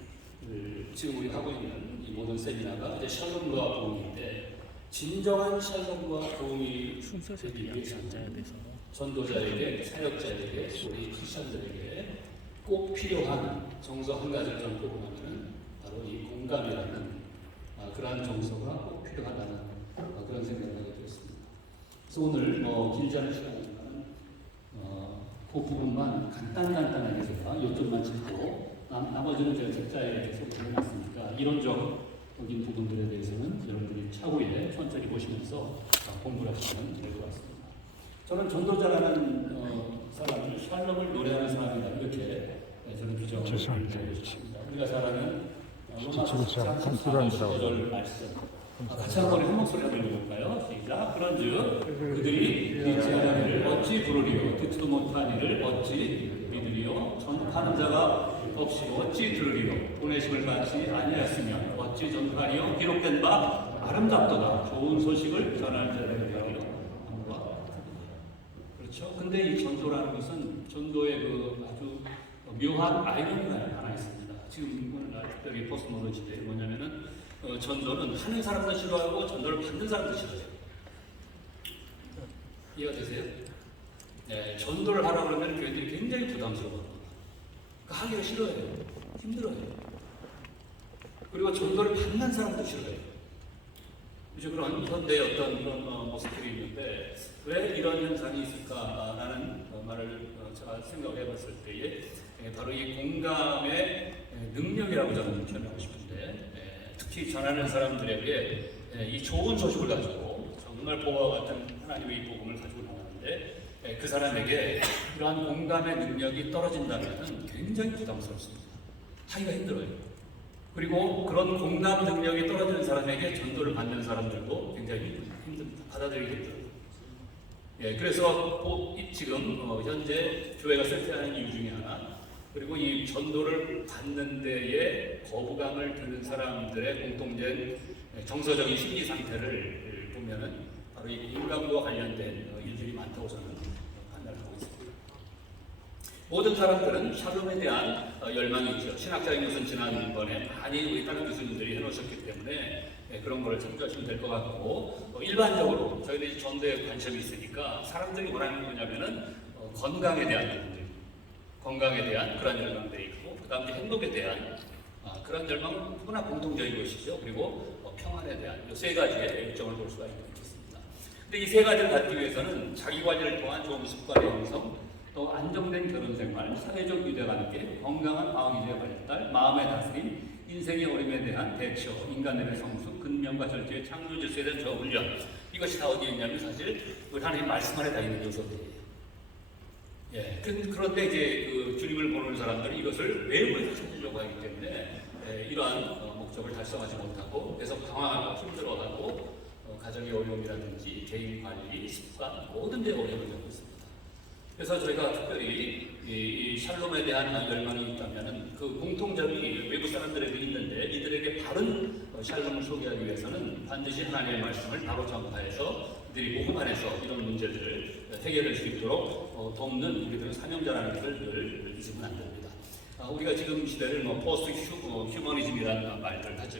지금 우리 하고 있는 이 모든 세미나가 이제 샬롬과 도움인데 진정한 샬롬과 도움이 되기 위해서는 전도자에게, 사역자에게, 우리 크리스천들에게 꼭 필요한 정서 한 가지를 좀 보고 나면은 바로 이 공감이라는 그러한 정서가 꼭 필요하다는 그런 생각을 하게 되었습니다. 그래서 오늘 길지 않은 시간이지만 그 부분만 간단하게 제가 요점만 짚고 나머지는 제가 책자에 소개를 해놨으니까 이론적인 부분들에 대해서는 여러분들이 차후에 천천히 보시면서 공부를 하시면 될 것 같습니다. 저는 전도자라는 사람을 샬롬을 노래하는 사람이다 이렇게 저는 규정을 내려주십니다. 우리가 잘 아는 로마서 10장 15절 말씀 같이 한번 한 목소리 한번 읽어볼까요? 시작. 그런즉 그들이 믿지 않은 이를 어찌 부르리요 듣지도 못한 이를 어찌 믿으리요 전파하는 자가 없이 어찌 들으리요 보내심을 받지 아니하였으면 어찌 전파하리요 기록된 바 아름답도다 좋은 소식을 전할 자들에게 그렇죠. 근데 이 전도라는 것은 전도의 그 아주 묘한 아이러니가 하나 있습니다. 지금 오늘 특별히 포스트모더시대에 뭐냐면은 전도는 하는 사람도 싫어하고 전도를 받는 사람도 싫어해요. 이해가 되세요? 네, 전도를 하라고 하면 교회들이 굉장히 부담스러워합니다. 그러니까 하기가 싫어해요. 힘들어해요. 그리고 전도를 받는 사람도 싫어해요. 그렇죠. 그런 현대의 어떤 그런 모습들이 있는데 왜 이런 현상이 있을까라는 말을 제가 생각해 봤을 때에 바로 이 공감의 능력이라고 저는 표현하고 싶은데 특히 전하는 사람들에게 이 좋은 소식을 가지고 정말 복과 같은 하나님의 이 복음을 가지고 나왔는데 그 사람에게 그러한 공감의 능력이 떨어진다면 굉장히 부담스럽습니다. 하기가 힘들어요. 그리고 그런 공감 능력이 떨어지는 사람에게 전도를 받는 사람들도 굉장히 힘듭니다. 받아들이기 힘들어요. 그래서 지금 현재 교회가 쇠퇴하는 이유 중에 하나 그리고 이 전도를 받는 데에 거부감을 드는 사람들의 공통된 정서적인 심리 상태를 보면은 바로 이 공감과 관련된 일들이 많다고 저는 판단을 하고 있습니다. 모든 사람들은 샬롬에 대한 열망이 있죠. 신학적인 것은 지난번에 많이 우리 다른 교수님들이 해놓으셨기 때문에 그런 거를 참조하시면 될 것 같고 일반적으로 저희들이 전도에 관심이 있으니까 사람들이 원하는 뭐냐면은 건강에 대한 부분들, 건강에 대한 그런 열망들이 있고 그 다음에 행복에 대한 그런 열망은 누구나 공통적인 것이죠. 그리고 평안에 대한 이 세 가지의 일정을 볼 수가 있겠습니다. 근데 이 세 가지를 갖기 위해서는 자기 관리를 통한 좋은 습관의 형성, 또 안정된 결혼생활, 사회적 유대와 함께 건강한 방위제의 발달, 마음의 다스림, 인생의 어림에 대한 대처, 인간의 성숙, 근면과 절제의 창조 질서에 대한 저 훈련 이것이 다 어디에 있냐면 사실 우리 하나님 말씀 안에 다 있는 요소들이에요. 그런데 이제 그 주님을 모르는 사람들은 이것을 외부에서 찾으려고 하기 때문에 이러한 목적을 달성하지 못하고 계속 당황하고 힘들어하고 가정의 어려움이라든지 개인 관리, 습관 모든 데 어려움을 겪고 있습니다. 그래서 저희가 특별히 이 샬롬에 대한 열망이 있다면 그 공통점이 외부 사람들에게 있는데 이들에게 바른 샬롬을 소개하기 위해서는 반드시 하나님의 말씀을 바로 전파해서 이들이 복음 안에서 이런 문제들을 해결할 수 있도록 돕는 우리들은 사명자라는 것을 늘 잊으면 안 됩니다. 우리가 지금 시대를 포스트 휴머니즘이라는 말들 하죠.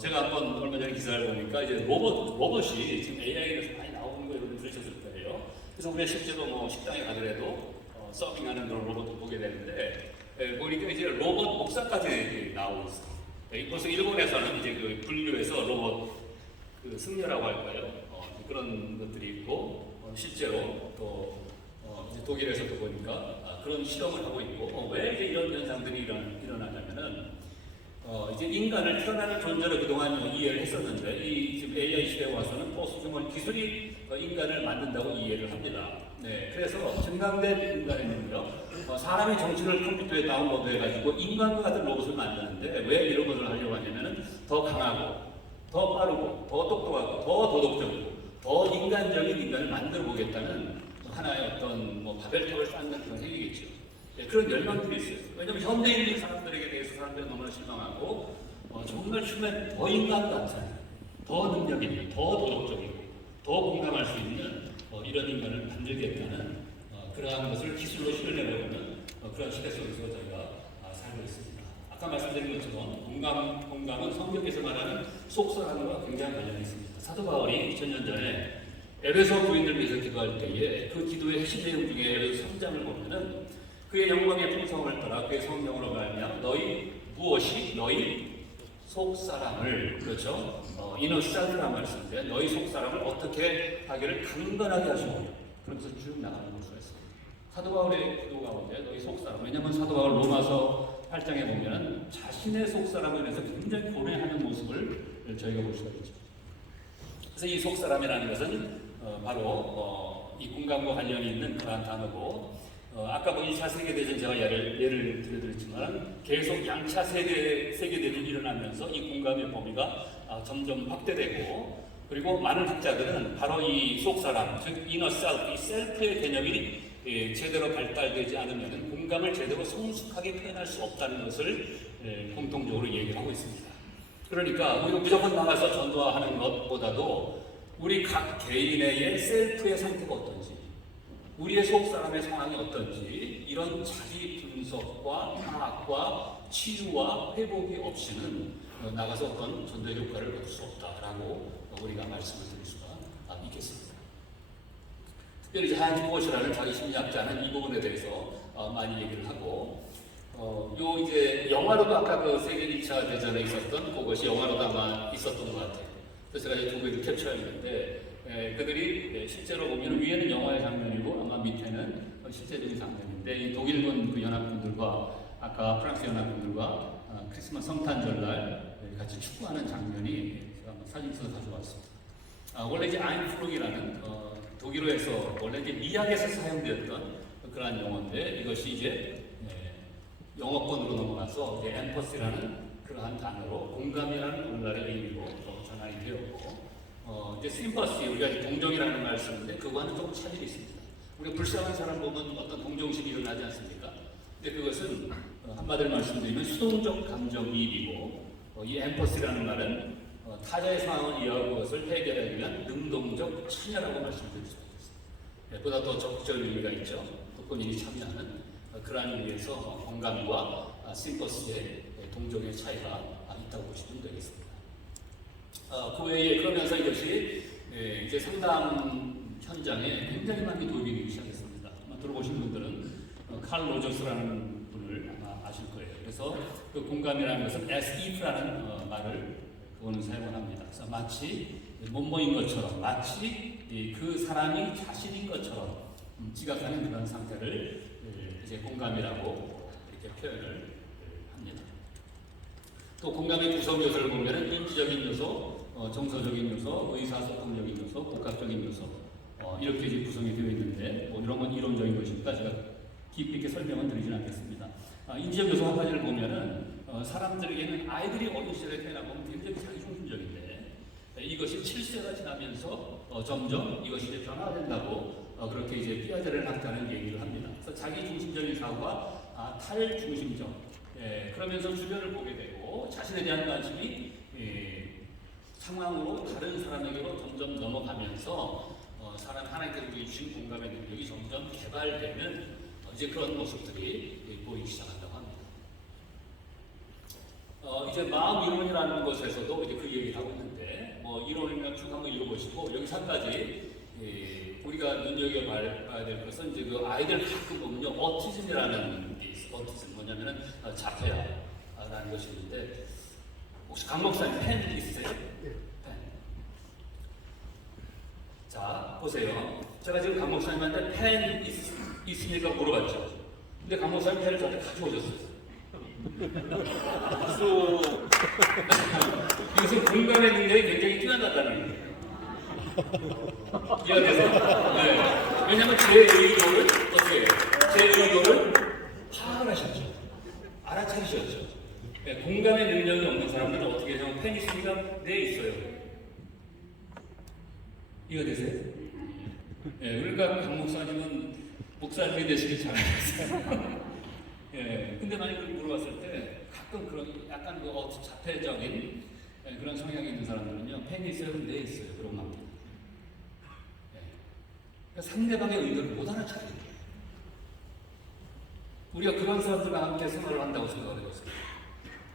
제가 한번 얼마 전에 기사를 보니까 이제 로봇이 지금 AI에서 많이 나오는 거 여러분 들으셨을 거예요. 그래서 우리가 실제로 식당에 가더라도 서빙하는 그런 로봇을 보게 되는데 보니까 이제 로봇 목사까지 나오고 있어요. 벌써 일본에서는 이제 그 분류해서 로봇 그 승려라고 할까요? 그런 것들이 있고 실제로 또 이제 독일에서도 보니까 그런 실험을 하고 있고 왜 이제 이런 현상들이 일어나냐면은 이제 인간을 태어나는 존재로 그동안 이해를 했었는데 이 지금 AI 시대에 와서는 포스트휴먼 기술이 인간을 만든다고 이해를 합니다. 그래서 증강된 인간의 능력, 사람이 정신을 컴퓨터에 다운로드해가지고 인간과 같은 로봇을 만드는데 왜 이런 것을 하려고 하냐면은 더 강하고, 더 빠르고, 더 똑똑하고, 더 도덕적이고, 더 인간적인 인간을 만들어 보겠다는 하나의 어떤 뭐 바벨탑을 쌓는 그런 행위겠죠. 네, 그런 열망들이 있어요. 왜냐하면 현대인의 사람들에게 대해서 사람들이 너무나 실망하고 정말 더 인간 같은, 더 능력 있는, 더 도덕적이고, 더 공감할 수 있는 이런 인간을 만들겠다는 그러한 것을 기술로 실현해보는 그런 시대 속에서 저희가 살고 있습니다. 아까 말씀드린 것처럼 공감은 성경에서 말하는 속사람과 굉장히 관련이 있습니다. 사도 바울이 2000년 전에 에베소 교인들 위해서 기도할 때에 그 기도의 핵심 내용 중에 에베소 3장을 보면은 그의 영광의 풍성을 따라 그의 성령으로 말미암아 너희 속사람을, 그렇죠? 이너 셀프란 말씀인데 너희 속사람을 어떻게 하기를 강건하게 하시고, 그러면서 쭉 나가는 걸 수가 있습니다. 사도 바울의 기도 가운데 너희 속사람, 왜냐하면 사도 바울 로마서 8장에 보면 자신의 속사람에 대해서 굉장히 고뇌하는 모습을 저희가 볼 수가 있죠. 그래서 이 속사람이라는 것은 바로 이 공감과 관련이 있는 그러한 단어고, 아까 뭐 1차 세계대전 제가 예를 들어드렸지만 계속 양차 세계대전이 일어나면서 이 공감의 범위가 점점 확대되고, 그리고 많은 학자들은 바로 이 속사람, 즉 이너 셀프, 이 셀프의 개념이 제대로 발달되지 않으면 공감을 제대로 성숙하게 표현할 수 없다는 것을 공통적으로 얘기하고 있습니다. 그러니까 우리가 무조건 나가서 전도하는 것보다도 우리 각 개인의 셀프의 상태가 어떤지, 우리의 속사람의 상황이 어떤지, 이런 자기 분석과 파악과 치유와 회복이 없이는 나가서 어떤 전도의 효과를 얻을 수 없다라고 우리가 말씀을 드릴 수가 있겠습니다. 특별히 이제 하얀 무엇이라는 자기 심리학자는 이 부분에 대해서 많이 얘기를 하고, 요 이제 영화로도 아까 그 세계 2차 대전에 있었던 그것이 영화로도 아마 있었던 것 같아요. 그래서 제가 이 두 개를 캡처했는데, 그들이 실제로 보면 위에는 영화의 장면이고 아마 밑에는 실제적인 장면인데, 이 독일군 그 연합군들과 아까 프랑스 연합군들과 크리스마스 성탄절날 같이 축구하는 장면이 제가 사진에서 가져왔습니다. 원래 이제 아인프룩이라는 독일어에서 원래 이제 미학에서 사용되었던 그러한 용어인데, 이것이 이제 영어권으로 넘어가서 이제 엠퍼시라는 그러한 단어로 공감이라는 오늘날의 의미로 전환이 되었고, 이제 심퍼시, 우리가 이제 동정이라는 말 쓰는데 그거와는 조금 차이가 있습니다. 우리가 불쌍한 사람 보면 어떤 동정심이 일어나지 않습니까? 근데 그것은 한마디로 말씀드리면 수동적 감정이입이고, 이 엠퍼시라는 말은 타자의 상황을 이해하고 그것을 해결하기 위한 능동적 참여라고 말씀드릴 수 있습니다. 보다 더 적극적인 의미가 있죠. 독거인이 참여하는 그러한 의미에서 공감과 심퍼시의 동정의 차이가 있다고 보시면 되겠습니다. 그 외에 그러면서 이것이 이제 상담 현장에 굉장히 많이 도움이 되기 시작했습니다. 아마 들어보신 분들은 칼 로저스라는 분을 아마 아실 거예요. 그래서 그 공감이라는 것은 as if라는 말을 그거는 사용을 합니다. 그래서 마치 뭐뭐인 것처럼, 마치 그 사람이 자신인 것처럼 지각하는 그런 상태를 이제 공감이라고 이렇게 표현을 합니다. 또 공감의 구성 요소를 보면은 인지적인 요소, 정서적인 요소, 의사소통적인 요소, 복합적인 요소, 이렇게 이제 구성이 되어 있는데, 뭐 이런 건 이론적인 것이니까 제가 깊이 있게 설명은 드리진 않겠습니다. 인지적 요소 한 가지를 보면은 사람들에게는 아이들이 어린 시절에 태어나면 굉장히 자기중심적인데, 이것이 7세가 지나면서 점점 이것이 이제 변화된다고 그렇게 이제 피아제를 학자는 얘기를 합니다. 그래서 자기중심적인 사고가 탈중심적, 그러면서 주변을 보게 되고 자신에 대한 관심이 상황으로 다른 사람에게로 점점 넘어가면서 사람 하나님께서 주신 공감의 능력이 점점 개발되는 이제 그런 모습들이 보이기 시작한다고 합니다. 이제 마음 이론이라는 것에서도 이제 그 얘기를 하고 있는데, 뭐 이론이면 쭉 한번 읽어보시고, 여기서 한 가지 우리가 눈여겨봐야 될 것은 이제 그 아이들 가끔 보면요, 어티즘이라는 게 있어요. 어티즘 뭐냐면은 자폐아라는 것이 있는데, 혹시 강 목사님 펜 있으세요? 펜. 자, 보세요. 제가 지금 강 목사님한테 펜 있습니까 물어봤죠. 근데 강 목사님 펜을 저한테 가져오셨어요. 이것은 공감의 능력이 굉장히 뛰어나다는 얘기예요. 이해돼서? 네. 왜냐하면 제 의도를 어떻게 해요? 제 의도를 파악을 하셨죠. 알아차리셨죠. 네. 공감의 능력이 없는 사람들은 어떻게 해요? 펜 있습니까? 네, 있어요. 이해되세요? 예, 그러니까 강 목사님은 목사님이 되시길 잘하셨어요. 예, 근데 만약 그걸 물어봤을 때 가끔 그런 약간 그 자폐적인 그런 성향이 있는 사람들은요, 팬이 있어요, 네 있어요, 그런 겁니다. 예. 그러니까 상대방의 의도를 못 알아차려요. 우리가 그런 사람들과 함께 생활을 한다고 생각을 해봤어요.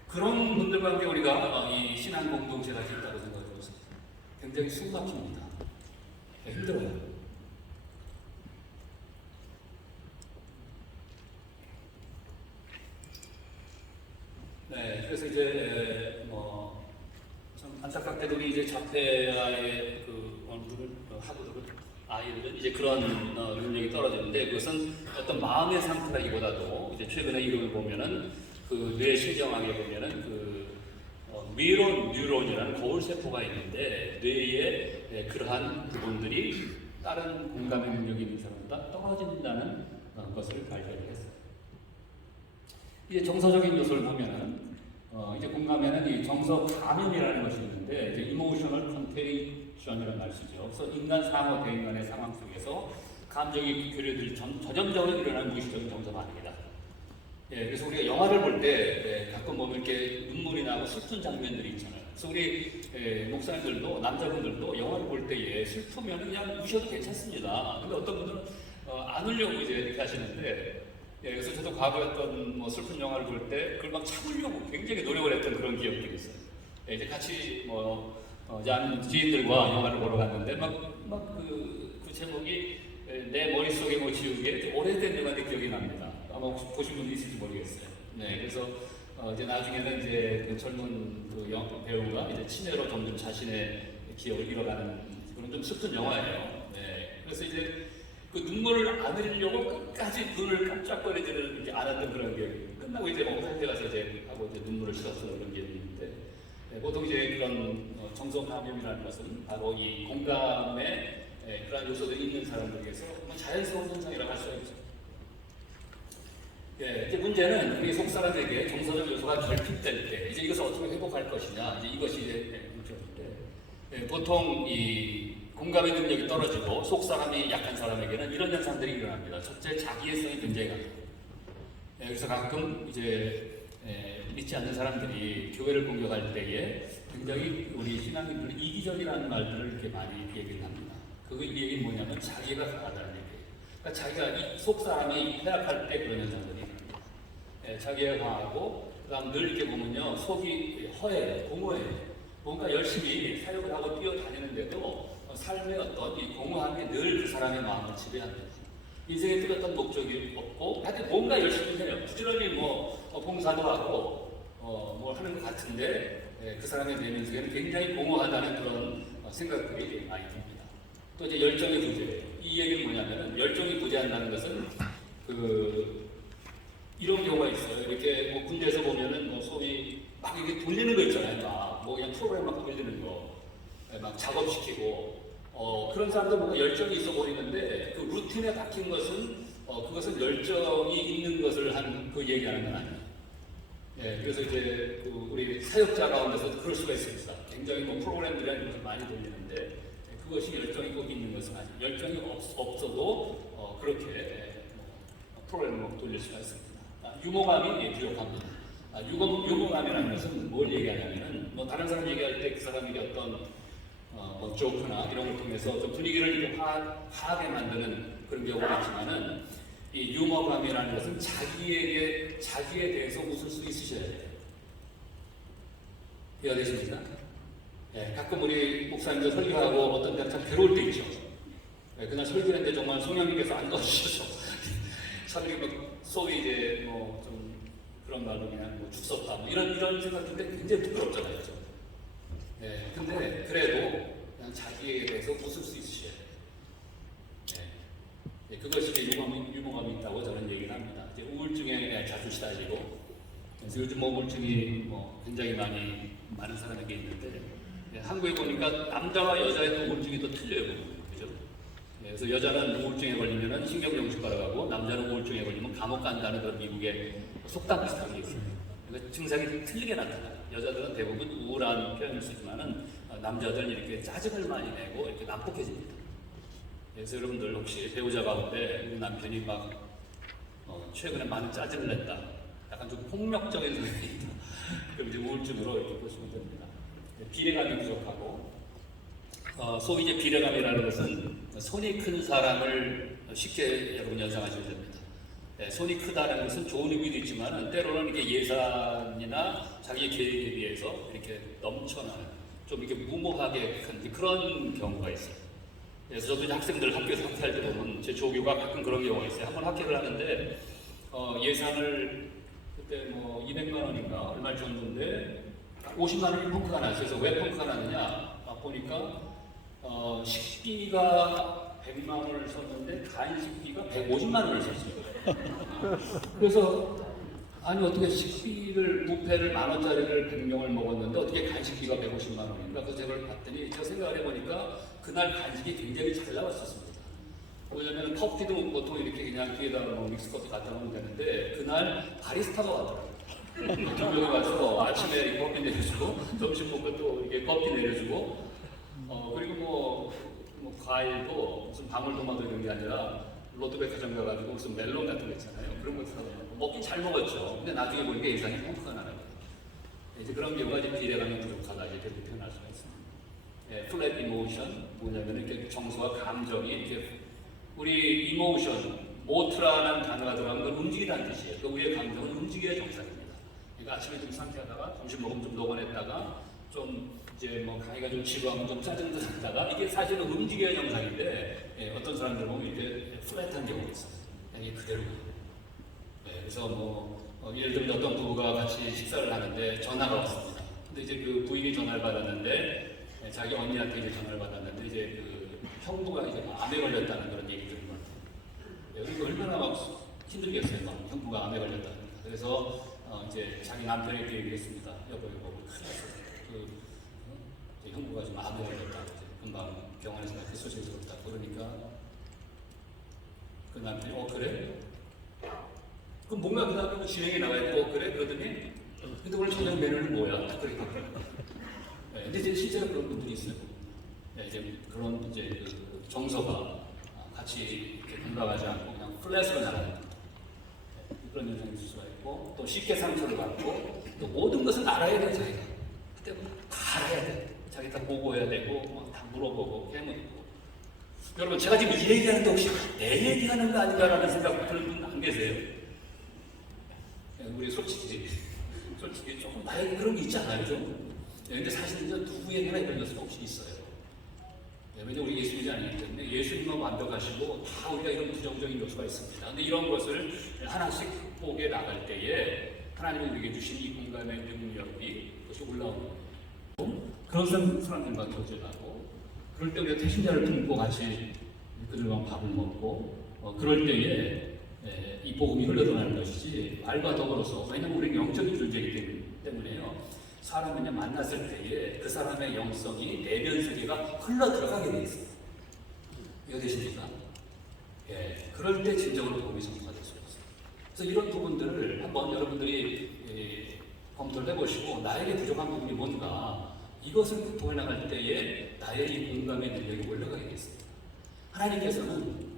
그런 분들과 함께 우리가 이 신앙 공동체가 있다고 생각을 해봤어요. 굉장히 숨막힙니다. 예, 힘들어요. 네, 그래서 이제 참 안타깝게도 우리 이제 자폐아의 그 원들을 하고들 아이들은 이제 그런 능력이 떨어지는데 그것은 어떤 마음의 상태라기보다도 이제 최근에 이름을 보면은 그 뇌 신경학에 보면은 그 미론 뉴런이라는 거울 세포가 있는데 뇌에 그러한 부분들이 다른 공감의 능력이 있는 사람보다 떨어진다는 것을 발견했어요. 이제 정서적인 요소를 보면은 이제 공감에는 이 정서 감염이라는 것이 있는데 이제 이모셔널 컨테이션이라는 말 쓰죠. 그래서 인간 상호 대인간의 상황 속에서 감정의 교류들이 전염적으로 일어나는 무의식적인 정서가 아닙니다. 예, 그래서 우리가 영화를 볼 때 가끔 보면 이렇게 눈물이 나고 슬픈 장면들이 있잖아요. 그래서 우리 목사님들도 남자분들도 영화를 볼 때에 슬프면 그냥 우셔도 괜찮습니다. 근데 어떤 분들은 안 울려고 이제 이렇게 하시는데 예, 그래서 저도 과거에 어떤 뭐 슬픈 영화를 볼 때 그걸 막 참으려고 굉장히 노력을 했던 그런 기억들이 있어요. 예, 이제 같이 이제 아는 지인들과 영화를 보러 갔는데 그 제목이 내 머릿속에 못 지우게 오래된 영화의 기억이 납니다. 아마 혹시 보신 분이 있을지 모르겠어요. 네, 그래서 이제 나중에는 이제 그 젊은 그 배우가 이제 치매로 점점 자신의 기억을 잃어가는 그런 좀 슬픈 영화예요. 네, 그래서 이제 그 눈물을 안 흘리려고 끝까지 눈을 깜짝거리지를 이렇게 않았던 그런 기억이 끝나고 이제 호텔에 가서 이제 하고 이제 눈물을 씻었던 그런 기억이 있는데 보통 이제 그런 정서 감염이라는 것은 바로 이 공감의 그러한 요소들이 있는 사람들에게서 자연스러운 현상이라고 할 수가 있죠. 예, 이제 문제는 우리 속 사람에게 정서적 요소가 결핍될 때 이제 이것을 어떻게 회복할 것이냐 이제 이것이 이제 문제인데 보통 이 공감의 능력이 떨어지고 속 사람이 약한 사람에게는 이런 현상들이 일어납니다. 첫째, 자기애성이 굉장히 강해요. 그래서 가끔 이제 믿지 않는 사람들이 교회를 공격할 때에 굉장히 우리 신앙인들이 이기적이라는 말들을 이렇게 많이 얘기를 합니다. 그 얘기는 뭐냐면 자기가 강하다는 얘기예요. 그러니까 자기가 이 속 사람이 해악할 때 그런 현상들이 일어납니다. 자기가 강하고 그다음 늘 이렇게 보면요 속이 허해요, 공허해요. 뭔가 열심히 사역을 하고 뛰어다니는데도 삶의 어떤 이 공허함이 늘 그 사람의 마음을 지배합니다. 인생의 뚜렷한 목적이 없고 하여튼 뭔가 열심히 해요. 부지런히 봉사도 하고 뭐 하는 것 같은데 그 사람의 내면 속에는 굉장히 공허하다는 그런 생각들이 많이 듭니다. 또 이제 열정의 부재예요. 이 얘기는 뭐냐면은 열정이 부재한다는 것은 이런 경우가 있어요. 이렇게 군대에서 보면은 소위 막 이렇게 돌리는 거 있잖아요. 막 그냥 프로그램 막 돌리는 거, 막 작업시키고 그런 사람도 뭔가 열정이 있어 보이는데 그 루틴에 박힌 것은 그것은 열정이 있는 것을 그 얘기하는 건 아니에요. 예, 그래서 이제 우리 사역자 가운데서 그럴 수가 있습니다. 굉장히 프로그램들이라는 것을 많이 돌리는데 그것이 열정이 꼭 있는 것은 아니에요. 열정이 없어도 그렇게 프로그램을 돌릴 수가 있습니다. 유머감이 부족합니다. 유머감이라는 것은 뭘 얘기하냐면은 다른 사람 얘기할 때 그 사람에게 어떤 조크나 이런 걸 통해서 좀 분위기를 이렇게 화하게 만드는 그런 경우가 있지만은 이 유머감이라는 것은 자기에 대해서 웃을 수 있으셔야 돼요. 이해가 되십니까? 예, 가끔 우리 목사님들 설교하고 어떤 때는 참 괴로울 때 있죠. 예, 그날 설교했는데 정말 성령님께서 안 도와주셔서 사람들이 소위 이제 좀 그런 말로 그냥 죽었다 이런 생각인데 굉장히 부끄럽잖아요. 그렇죠? 네, 근데 그래도 그냥 자기에 대해서 웃을 수 있으셔야 돼요. 네, 그것이 이제 유머감이 있다고 저는 얘기를 합니다. 이제 우울증에 자주 시달리고, 그래서 요즘 우울증이 굉장히 많은 사람에게 있는데, 한국에 보니까 남자와 여자의 우울증이 또 틀려요, 그죠? 그래서 여자는 우울증에 걸리면은 신경정신과로 가고, 남자는 우울증에 걸리면 감옥 간다는 그런 미국의 속담 비슷한 게 있어요. 그러니까 증상이 틀리게 나타나요. 여자들은 대부분 우울한 표현을 쓰지만은 남자들 이렇게 짜증을 많이 내고 이렇게 난폭해집니다. 그래서 여러분들 혹시 배우자 가운데 우리 남편이 막 최근에 많은 짜증을 냈다, 약간 좀 폭력적인 성향이 있다, 그럼 이제 우울증으로 이렇게 보시면 됩니다. 비례감이 부족하고, 소위 이제 비례감이라는 것은 손이 큰 사람을 쉽게 여러분 연상하시면 됩니다. 손이 크다는 것은 좋은 의미도 있지만 때로는 이렇게 예산이나 자기의 계획에 비해서 이렇게 넘쳐나는, 좀 이렇게 무모하게 큰 그런 경우가 있어요. 그래서 저도 이제 학생들 학교에서 학회할 때 보면 제 조교가 가끔 그런 경우가 있어요. 한번 학회를 하는데 예산을 그때 뭐 200만 원인가 얼마 줬는데 50만 원이 펑크가 났어요. 그래서 왜 펑크가 났느냐 보니까 식비가 100만 원을 썼는데 간식비가 150만 원을 썼어요. 그래서 아니 어떻게 식비를 뷔페를 10,000원짜리를 100명을 먹었는데 어떻게 간식비가 150만 원인가? 그래서 제가 봤더니 제가 생각을 해보니까 그날 간식이 굉장히 잘 나왔었습니다. 왜냐면 커피도 보통 이렇게 그냥 뒤에다가 뭐 믹스커피 갖다 놓으면 되는데 그날 바리스타가 왔더라고요. 여기 와서 아침에 커피 내려주고 점심 먹고 또 이렇게 커피 내려주고 그리고 뭐 과일도 무슨 방울토마토 이런 게 아니라 롯데백화점 가가지고 무슨 멜론 같은 거 있잖아요. 그런 거 사서 먹긴 잘 먹었죠. 근데 나중에 보니까 예상이 펑크가 나는 거예요. 이제 그런 경우가 이제 비례감이 부족하다 이렇게 표현할 수가 있습니다. 플랫 이모션 뭐냐면 이렇게 정서와 감정이 이렇게 우리 이모션 모트라는 단어가 들어가는 건 움직이라는 뜻이에요. 그 우리의 감정은 움직여야 정상입니다. 그러니까 아침에 좀 상쾌하다가 점심 먹으면 좀 녹아냈다가 좀 이제 뭐 가위가 좀 지루하면 좀 짜증도 났다가 이게 사실은 움직여야 정상인데 어떤 사람들 보면 이렇게 플랫한 경우가 있어요. 이게 그대로. 그래서 예를 들면 어떤 부부가 같이 식사를 하는데 전화가 왔습니다. 근데 이제 그 부인이 전화를 받았는데 자기 언니한테 이제 전화를 받았는데 이제 그 형부가 이제 암에 걸렸다는 그런 얘기 들은 것 같아요. 이거 얼마나 막 힘들겠어요. 막 형부가 암에 걸렸다는. 그래서 이제 자기 남편에게 얘기를 했습니다. 여보 큰일 났어. 형부가 좀 암에 걸렸다고 금방 병원에서 수술했다고 그러니까 그 남편이 그래? 그럼 뭔가 그 다음에 진행이 나와야 돼. 그래? 그러더니 근데 오늘 저녁 메뉴는 뭐야? 그러니까 근데 이제 실제로 그런 분들이 있어요. 이제 그런 이제 그 정서가 같이 이렇게 공감하지 않고 그냥 플랫으로 나가는 그런 현상이 있을 수가 있고 또 쉽게 상처를 받고 또 모든 것을 알아야 돼 자기가. 그때 다 알아야 돼. 자기 다 보고해야 되고 막 다 물어보고 깨물고. 여러분 제가 지금 이 얘기하는데 혹시 내 얘기하는 거 아닌가라는 생각 드는 분 안 계세요? 우리 솔직히 조금 나에게 그런 게 있지 않아요 좀? 근데 사실은 누구에게나 이런 것은 혹시 있어요. 왜냐면 우리 예수님이 아니기 때문에 예수님만 완벽하시고 다 우리가 이런 부정적인 요소가 있습니다. 근데 이런 것을 하나씩 극복해 나갈 때에 하나님이 우리에게 주신 이 공감의 능력이 그것이 올라오는 거예요. 그런 사람들과 교제하고 그럴 때 우리가 태신자를 품고 같이 그들과 밥을 먹고 그럴 때에 이 복음이 흘러들어가는 것이지 말과 더불어서 왜냐면 우리는 영적인 존재이기 때문에요. 사람을 만났을 때에 그 사람의 영성이 내면 세계가 흘러 들어가게 돼 있어요. 이해되십니까? 그럴 때 진정으로 복음이 성취가 될 수 있어요. 그래서 이런 부분들을 한번 여러분들이 검토를 해보시고 나에게 부족한 부분이 뭔가 이것을 극복해 나갈 때에 나의 이 공감의 능력이 올라가게 돼 있습니다. 하나님께서는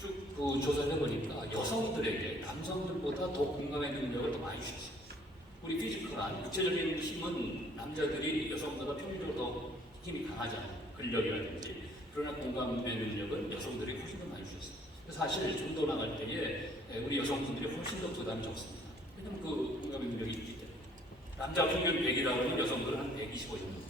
쭉 그 조사를 해보니까 여성들에게 남성들보다 더 공감의 능력을 더 많이 주셨어요. 우리 피지컬한 구체적인 힘은 남자들이 여성보다 평균적으로 더 힘이 강하잖아요. 근력이라든지. 그러나 공감의 능력은 여성들이 훨씬 더 많이 주셨어요. 그래서 사실 좀 더 나갈 때에 우리 여성분들이 훨씬 더 부담이 적습니다. 왜냐면 그 공감의 능력이 있기 때문에. 남자 평균 100이라고 하면 여성들은 한 125 정도.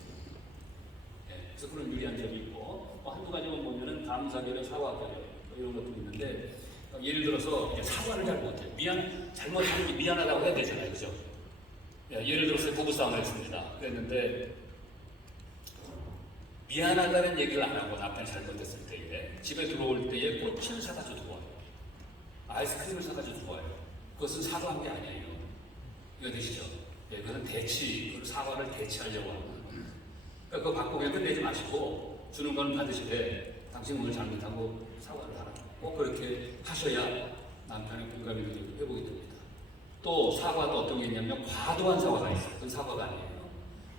그래서 그런 유리한 점이 있고 한두 가지만 보면은 감사결여, 사과결여 이런 것도 있는데 예를 들어서 사과를 잘 못해요. 잘못하는 게 미안하다고 해야 되잖아요. 그죠? 예를 들어서 부부싸움을 했습니다. 그랬는데 미안하다는 얘기를 안 하고 남편이 잘못했을 때에 집에 들어올 때에 꽃을 사가지고 좋아요. 아이스크림을 사가지고 좋아요. 그것은 사과한 게 아니에요. 이거 되시죠? 그것은 대치, 사과를 대치하려고 하는 거예요. 그러니까 그거 받고 그냥 끝내지 마시고 주는 건 받으시되 당신 오늘 잘못하고 사과를 하라. 꼭 그렇게 하셔야 남편의 공감이 회복이 됩니다. 또 사과도 어떤 게 있냐면 과도한 사과가 있어요. 그건 사과가 아니에요.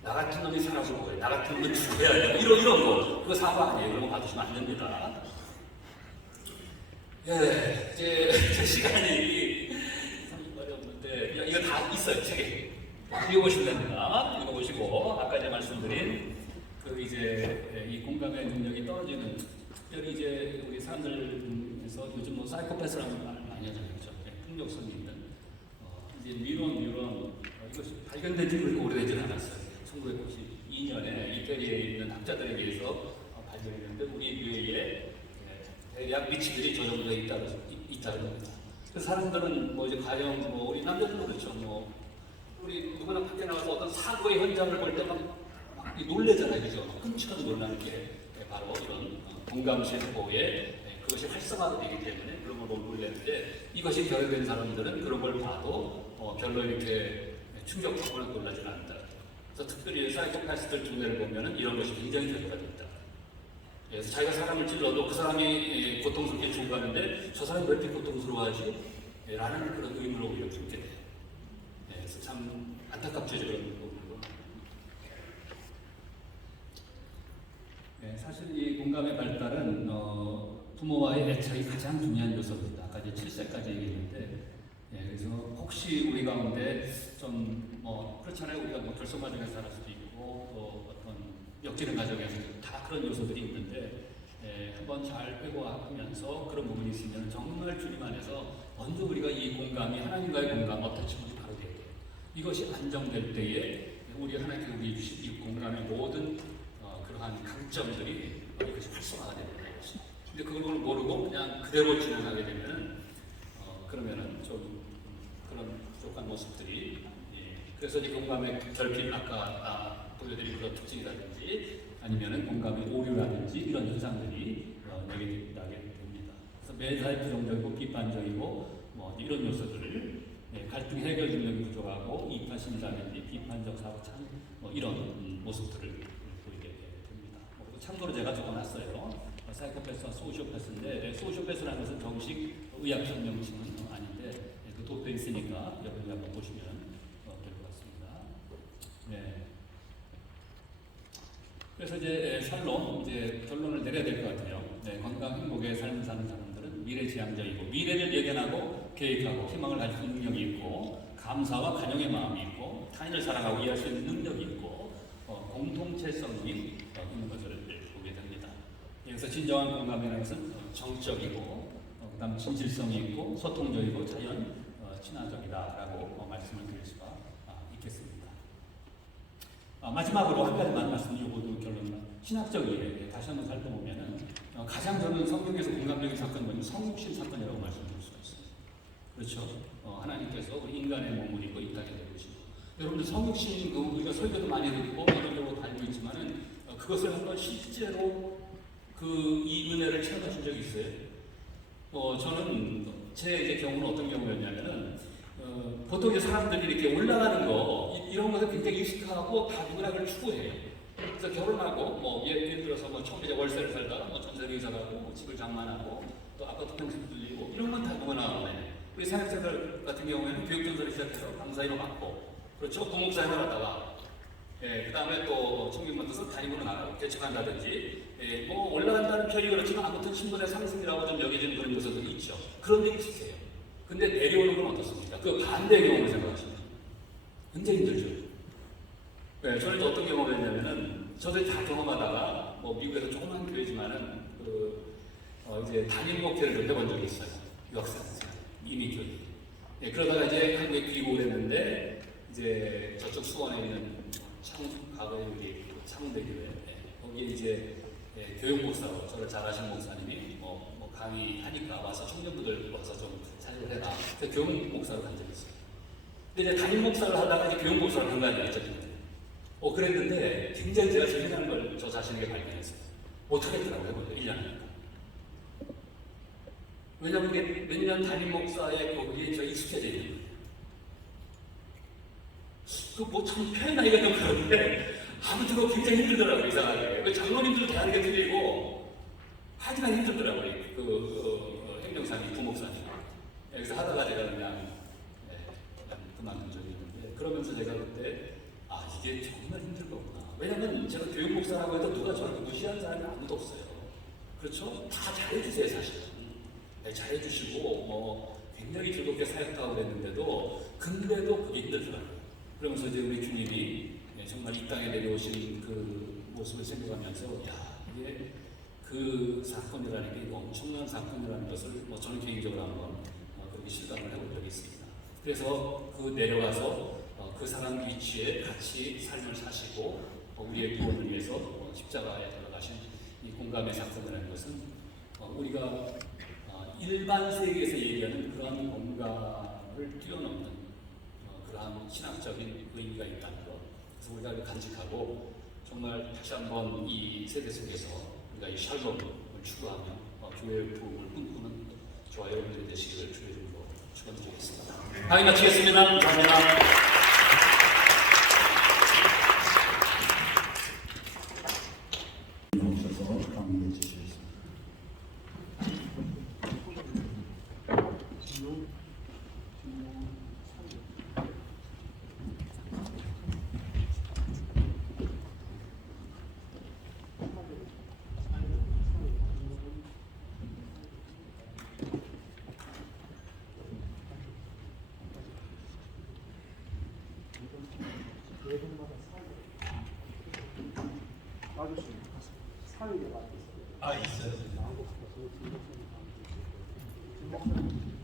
나 같은 놈이 살아서 뭐해, 나 같은 놈이 죽어야 돼, 이런 거, 그거 사고 아니에요. 그런 거 받으시면 안 됩니다. 예, 제 시간이 30분이 없는데, 이거 다 있어요, 책에. 읽어보시면 됩니다. 읽어보시고, 아까 이제 말씀드린, 이 공감의 능력이 떨어지는, 특별히 이제 우리 사람들에서 요즘 뭐 사이코패스라는 말 많이 하잖아요. 그렇죠? 폭력성이 있는. 이제 이것이 발견된 지 그렇게 오래되지는 않았어요. 1992년에 이태리에 있는 학자들에 의해서 발견이 됐는데, 우리 뇌에 대략 미치들이 저 정도에 있다는 겁니다. 그 사람들은 뭐 이제 가령 뭐 우리 남자들도 그렇죠. 뭐 우리 누구나 밖에 나가서 어떤 사고의 현장을 볼 때 막 놀래잖아요, 그죠? 끔찍하게 놀라는 게 바로 이런 공감세포의 그것이 활성화되기 때문에 그런 걸 보고 놀라는데, 이것이 결여된 사람들은 그런 걸 봐도 별로 이렇게 충격적으로 놀라지 않는다. 그래서 특별히 사이코패스들 두뇌를 보면은 이런 것이 굉장히 결여가 됩니다. 그래서 자기가 사람을 찔러도 그 사람이 고통스럽게 죽어가는데 저 사람이 왜 이렇게 고통스러워하지? 라는 그런 의문을 오히려 품게 돼요. 그래서 참 안타깝죠, 그런 부분으로. 사실 이 공감의 발달은 부모와의 애착이 가장 중요한 요소입니다. 아까 이제 7세까지 얘기했는데, 그래서 혹시 우리 가운데 좀 그렇잖아요. 우리가 뭐 결손 가정에서 살 수도 있고 또 어떤 역지능 가정에서 다 그런 요소들이 있는데, 한번 잘 회고하면서 그런 부분이 있으면 정말 주님 안에서 먼저 우리가 이 공감이 하나님과의 공감 어떻지문이 바로 돼야 돼요. 이것이 안정될 때에 우리 하나님께서 우리 주신 이 공감의 모든 그러한 강점들이 이것이 활성화가 되는 것이. 근데 그걸 모르고 그냥 그대로 진행하게 되면은 그러면은 좀 그런 부족한 모습들이. 그래서 이 공감의 결핍, 아까 보여드린 그런 특징이라든지 아니면은 공감의 오류라든지 이런 현상들이 나게 됩니다. 그래서 매사에 부정적이고 비판적이고 뭐 이런 요소들을 갈등 해결 능력이 부족하고 이타심이라든지 비판적 사고 참 이런 모습들을 보이게 됩니다. 그리고 참고로 제가 적어놨어요. 사이코패스와 소시오패스인데, 소시오패스라는 것은 정식 의학적 명칭은 아닌데 그 도표에 있으니까 여러분이 한번 보시면 될 것 같습니다. 네. 그래서 이제 살로 이제 결론을 내려야 될 것 같아요. 건강 행복의 삶을 사는 사람들은 미래지향적이고 미래를 예견하고 계획하고 희망을 가질 수 있는 능력이 있고, 감사와 간용의 마음이 있고, 타인을 사랑하고 이해할 수 있는 능력이 있고, 공동체성이 있는 것을 보게 됩니다. 그래서 진정한 공감이라는 것은 정적이고, 그다음 진실성이 있고, 소통적이고, 자연 친화적이다라고 말씀을 드릴 수가 있겠습니다. 마지막으로 한 가지만 말씀드리고 결론은 신학적이에요. 다시 한번 살펴보면은 가장 저는 성경에서 공감적인 사건은 성육신 사건이라고 말씀드릴 수가 있어요. 그렇죠? 하나님께서 우리 인간의 몸을 입고 이 땅에 내려오시고, 여러분들 성육신 우리가 설교도 많이 듣고 이런저런 알고 있지만은 그것을 한번 실제로 이 은혜를 체험하신 적이 있어요? 저는 제 이제 경우는 어떤 경우였냐면은 보통 이제 사람들이 이렇게 올라가는 거 이런 것에 굉장히 익숙하고 다 누구나 그걸 추구해요. 그래서 결혼하고 뭐 예를 들어서 뭐 처음에 월세를 살다가 뭐 전세를 이사가고 뭐 집을 장만하고 또 아파트 평생 들리고 이런 건 다 누구나 해. 우리 사역자들 같은 경우에는 교육전설을 시작해서 강사위로 받고, 그렇죠? 부목사회를 하다가 그 다음에 또 청년 만들어서 담임으로 나가고 개척한다든지 뭐 올라간다는 표현이 그렇지만 아무튼 신분의 상승이라고 좀 여겨지는 그런 요소들이 있죠. 그런 데 있으세요. 근데 내려오는 건 어떻습니까? 그 반대 경험을 생각하시면 굉장히 힘들죠. 저는 어떤 경험을 했냐면은 저도 다 경험하다가 뭐 미국에서 조그만 교회지만은 이제 담임 목회를 좀 해본 적이 있어요. 유학생 이미 교회. 그러다가 이제 한국에 귀국을 했는데 이제 저쪽 수원에 있는 과거에 우리 창대교회 거기에 이제 교육 목사로 저를 잘 아시는 목사님이 뭐 강의하니까 와서 청년부들 와서 좀 사역을 해라. 그래서 교육 목사로 간 적이 있어요. 근데 이제 담임 목사를 하다가 이제 교육 목사로 간 거 아니겠죠? 그랬는데 굉장히 제가 재미나는 걸 저 자신에게 발견했어요. 못하겠더라고요, 해보죠. 1년 하니까. 왜냐하면 이게 몇 년 담임 목사의 교육이 저 익숙해져 있는 거예요. 뭐 참 표현하기가 좀 그런데 아무튼 굉장히 힘들더라고요, 이상하게. 장로님들도 다르게 드리고 하지만 힘들더라고요, 행정사님, 부목사님. 그래서 하다가 제가 그냥 그만둔 적이 있는데, 그러면서 제가 그때 이게 정말 힘들 거구나. 왜냐면 제가 교육 목사라고 해도 누가 저를 무시하는 사람이 아무도 없어요. 그렇죠? 다 잘해주세요, 사실은. 네, 잘해주시고, 굉장히 즐겁게 사역하고 그랬는데도, 근데도 그게 힘들더라고요. 그러면서 이제 우리 주님이 정말 이 땅에 내려오신 그 모습을 생각하면서, 야, 이게 그 사건이라는 게 엄청난 사건이라는 것을 저는 개인적으로 한번 그렇게 실감을 해본 적이 있습니다. 그래서 그 내려가서 그 사람 위치에 같이 삶을 사시고 우리의 구원을 위해서 십자가에 돌아가신 이 공감의 사건이라는 것은 우리가 일반 세계에서 얘기하는 그러한 공감을 뛰어넘는 그러한 신학적인 의미가 있다는 것. 그래서 우리가 간직하고 정말 다시 한번 이 세대 속에서 우리가 이 샬롬을 추구하며 교회의 부흥을 꿈꾸는 저와 여러분들이 되시기를 주의 이름으로 축원드리겠습니다. 강의 마치겠습니다. 감사합니다.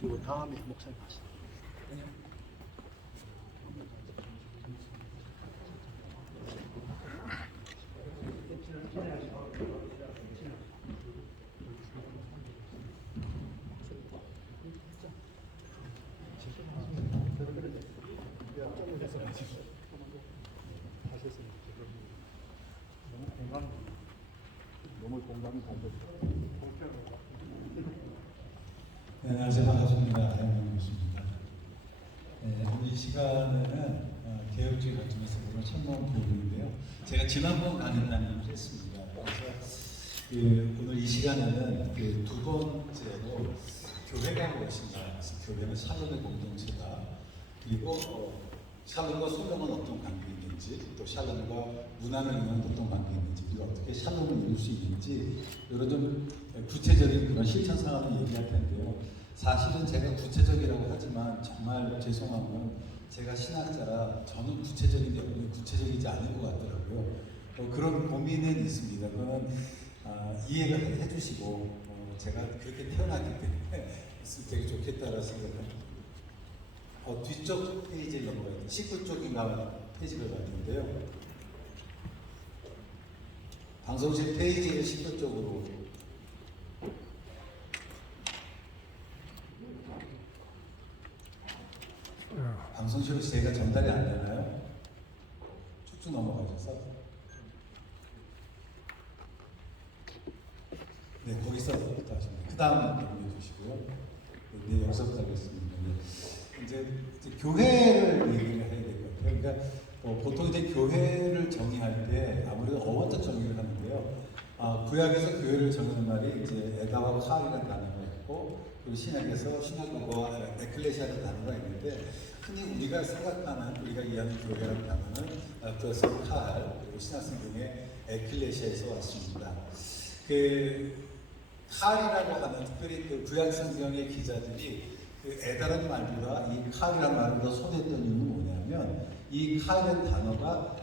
그리고 다음에 목사님 하시죠. 네, 안녕하세요. 반갑습니다. 대한민국입니다. 오늘 이 시간에는 개혁주의 관점에서 보는 천문 교육인데요. 제가 지난번 강연단을 했습니다. 그래서 오늘 이 시간에는 두 번째로 교회가 무엇인가, 교회는 샬롬의 공동체다. 그리고 샬롬과 소명은 어떤 관계가 있는지, 또 샬롬과 문화를 이루는 어떤 관계가 있는지, 우리가 어떻게 샬롬을 이룰 수 있는지 이런 좀 구체적인 그런 실천 상황을 얘기할 텐데요. 사실은 제가 구체적이라고 하지만 정말 죄송한 건 제가 신학자라 저는 구체적인데 여러분이 구체적이지 않은 것 같더라고요. 그런 고민은 있습니다. 그거는 이해를 해주시고 제가 그렇게 태어났기 때문에 있으면 되게 좋겠다라는 생각을 뒤쪽 페이지에 넘어가야 돼요. 19쪽인가 페이지를 봤는데요. 방송실 페이지를 19쪽으로 방송실로 제가 전달이 안 되나요? 쭉쭉 넘어가셔서 네, 거기서 부터 하시면 그 다음 넘겨 주시고요. 네, 여기서부터 하겠습니다. 이제 교회를 얘기를 해야 될 것 같아요. 그러니까 보통 이제 교회를 정의할 때 아무래도 어원적 정의를 하는데요. 구약에서 교회를 정의하는 말이 이제 에다와 카이라는 단어가 있고, 그리고 신약에서 신약과 에클레시아라는 단어가 있는데, 흔히 우리가 생각하는, 우리가 이해하는 교회라는 단어는 그래서 칼, 그리고 신약 성경의 에클레시아에서 왔습니다. 칼이라고 하는, 특별히 그 구약 성경의 기자들이 그 에다라는 말보다 이 칼이라는 말을 더 손했던 이유는 뭐냐면, 이 칼이라는 단어가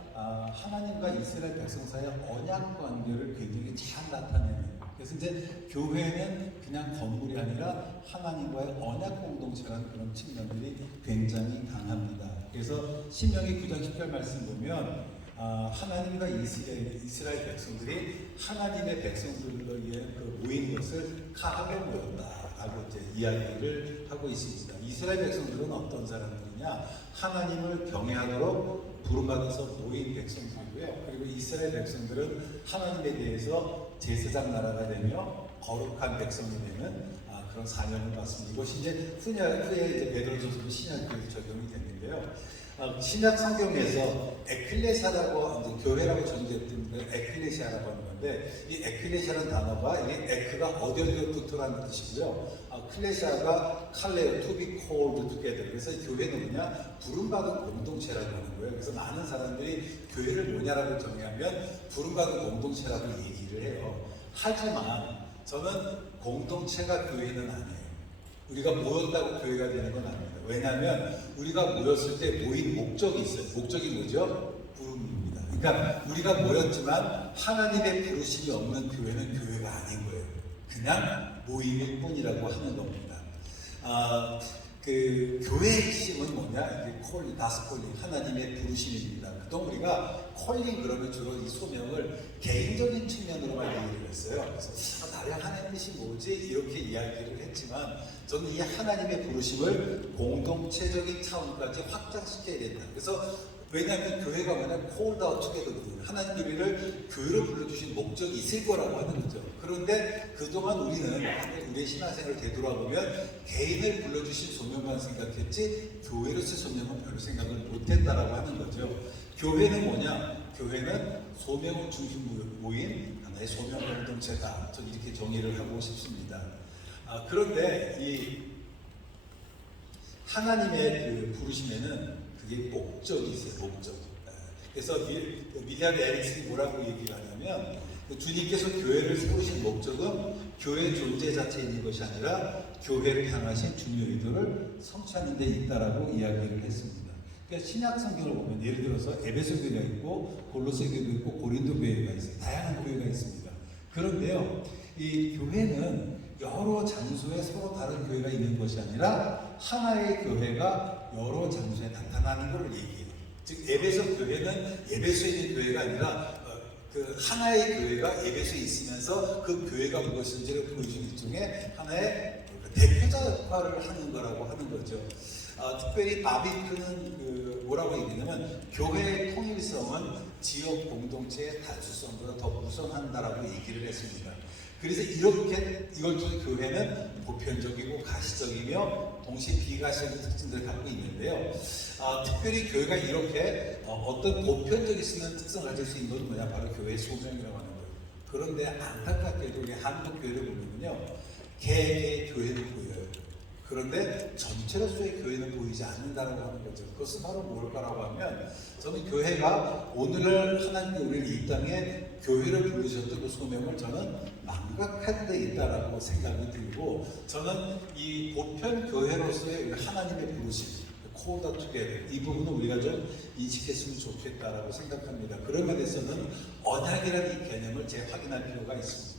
하나님과 이스라엘 백성 사이의 언약 관계를 굉장히 잘 나타내는. 그래서 이제 교회는 그냥 건물이 아니라 하나님과의 언약 공동체라는 그런 측면들이 굉장히 강합니다. 그래서 신명기 9장 10절 말씀 보면 하나님과 이스라엘 백성들이 하나님의 백성들로 위해 모인 것을 카하게 모였다라고 이제 이야기를 하고 있습니다. 이스라엘 백성들은 어떤 사람들이냐? 하나님을 경외하도록 부름받아서 모인 백성들이고요. 그리고 이스라엘 백성들은 하나님에 대해서 제사장 나라가 되며 거룩한 백성이 되는 그런 사명을 받습니다. 이것이 이제 후에 이제 베드로전서 신약교회 적용이 됐는데요. 신약 성경에서 에클레시아라고 이제 교회라고 정의됐던 걸 에클레시아라고 하는 건데, 이 에클레시아라는 단어가 이게 에크가 어디부터라는 뜻이고요. 클레시아가 칼레오 to be called together. 그래서 이 교회는 뭐냐, 부름받은 공동체라고 하는 거예요. 그래서 많은 사람들이 교회를 뭐냐라고 정의하면 부름받은 공동체라고 얘기를 해요. 하지만 저는 공동체가 교회는 아니에요. 우리가 모였다고 교회가 되는 건 아닙니다. 왜냐하면 우리가 모였을 때 모인 목적이 있어요. 목적이 뭐죠? 부름입니다. 그러니까 우리가 모였지만 하나님의 부르심이 없는 교회는 교회가 아닌 거예요. 그냥 모임일 뿐이라고 하는 겁니다. 그 교회의 핵심은 뭐냐? 콜링, 다스콜링, 하나님의 부르심입니다. 그동안 우리가 콜링 그러면 주로 이 소명을 개인적인 측면으로만 얘기를 했어요. 그래서 나의 하나님의 뜻이 뭐지? 이렇게 이야기를 했지만 저는 이 하나님의 부르심을 공동체적인 차원까지 확장시켜야 된다. 그래서 왜냐하면 교회가 뭐냐, called out together거든요. 하나님 우리를 교회로 불러주신 목적이 있을 거라고 하는 거죠. 그런데 그동안 우리는 우리의 신앙생활을 되돌아보면 개인을 불러주신 소명만 생각했지 교회로서의 소명은 별로 생각을 못했다라고 하는 거죠. 교회는 뭐냐? 교회는 소명을 중심으로 모인 하나의 소명 공동체다. 저는 이렇게 정의를 하고 싶습니다. 그런데 이 하나님의 그 부르심에는 그게 목적이 있어요. 목적. 그래서 미디안 에릭슨이 뭐라고 얘기를 하냐면, 주님께서 교회를 세우신 목적은 교회 존재 자체에 있는 것이 아니라 교회를 향하신 주님의 의도를 성취하는 데 있다라고 이야기를 했습니다. 그러니까 신약 성경을 보면 예를 들어서 에베소 교회가 있고 골로새 교회가 있고 고린도 교회가 있어요. 다양한 교회가 있습니다. 그런데요, 이 교회는 여러 장소에 서로 다른 교회가 있는 것이 아니라 하나의 교회가 여러 장소에 나타나는 것을 얘기해요. 즉 에베소 교회는 에베소에 있는 교회가 아니라 그 하나의 교회가 에베소에 있으면서 그 교회가 무엇인지를 보여주는 일종의 하나의 대표자 역할을 하는 거라고 하는 거죠. 특별히 바비크는 뭐라고 얘기하냐면 교회의 통일성은 지역 공동체의 다수성보다 더 우선한다라고 얘기를 했습니다. 그래서 이렇게 이걸 통해 교회는 보편적이고 가시적이며 동시에 비가시적인 특징들을 갖고 있는데요. 특별히 교회가 이렇게 어떤 보편적인 특성을 가질 수 있는 것은 뭐냐, 바로 교회의 소명이라고 하는 거예요. 그런데 안타깝게도 우리 한국 교회를 보면요, 개개의 교회는 보여요. 그런데 전체로서의 교회는 보이지 않는다라고 하는 거죠. 그것은 바로 뭘까라고 하면, 저는 교회가 오늘날 하나님께 우리를 이 땅에 교회를 부르셨던 그 소명을 저는 망각한 데 있다라고 생각이 들고, 저는 이 보편 교회로서의 하나님의 부르심, called together, 이 부분은 우리가 좀 인식했으면 좋겠다라고 생각합니다. 그런 면에서는 언약이라는 이 개념을 재확인할 필요가 있습니다.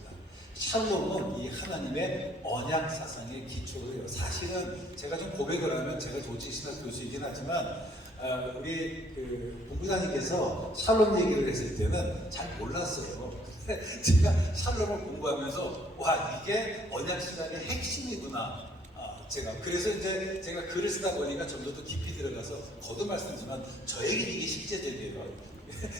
샬롬은 이 하나님의 언약 사상의 기초로 해요. 사실은 제가 좀 고백을 하면 제가 조직신학 교수이긴 하지만 우리 그 본부장님께서 샬롬 얘기를 했을 때는 잘 몰랐어요. 제가 샬롬을 공부하면서 와, 이게 언약 신학의 핵심이구나. 그래서 이제 제가 글을 쓰다 보니까 좀 더 깊이 들어가서 거듭 말씀드리지만 저에게 이게 실제적이에요.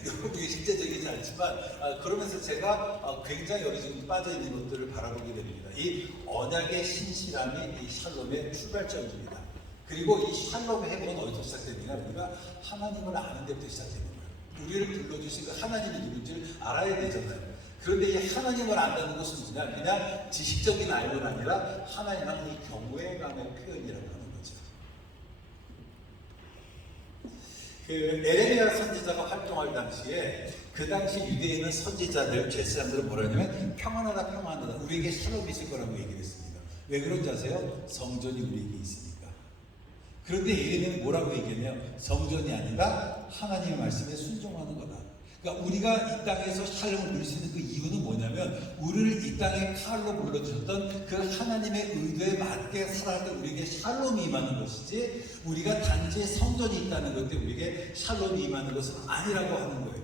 여러분에게 실제적이지 않지만 그러면서 제가 굉장히 여러 지금 빠져있는 것들을 바라보게 됩니다. 이 언약의 신실함이 이 샬롬의 출발점입니다. 그리고 이 샬롬의 회복은 어디서 시작되느냐, 우리가 하나님을 아는 데부터 시작되는 거예요. 우리를 불러주신 그 하나님이 누군지를 알아야 되잖아요. 그런데 이 하나님을 안다는 것은 뭐냐, 그냥 지식적인 알고는 아니라 하나님하고 이 경외감의 표현이라고 하는 거죠. 그 에레미야 선지자가 활동할 당시에 그 당시 유대인은 선지자들, 제사장들을 뭐라 하냐면 평안하다 평안하다, 우리에게 샬롬이 있을 거라고 얘기를 했습니다. 왜 그런지 아세요? 성전이 우리에게 있으니까. 그런데 예레미야는 뭐라고 얘기했냐면 성전이 아니라 하나님의 말씀에 순종하는 거다. 그러니까 우리가 이 땅에서 샬롬을 누릴 수 있는 그 이유는 뭐냐면, 우리를 이 땅에 칼로 불러주셨던 그 하나님의 의도에 맞게 살아갈 때 우리에게 샬롬이 임하는 것이지, 우리가 단지 성전이 있다는 것 때문에 우리에게 샬롬이 임하는 것은 아니라고 하는 거예요.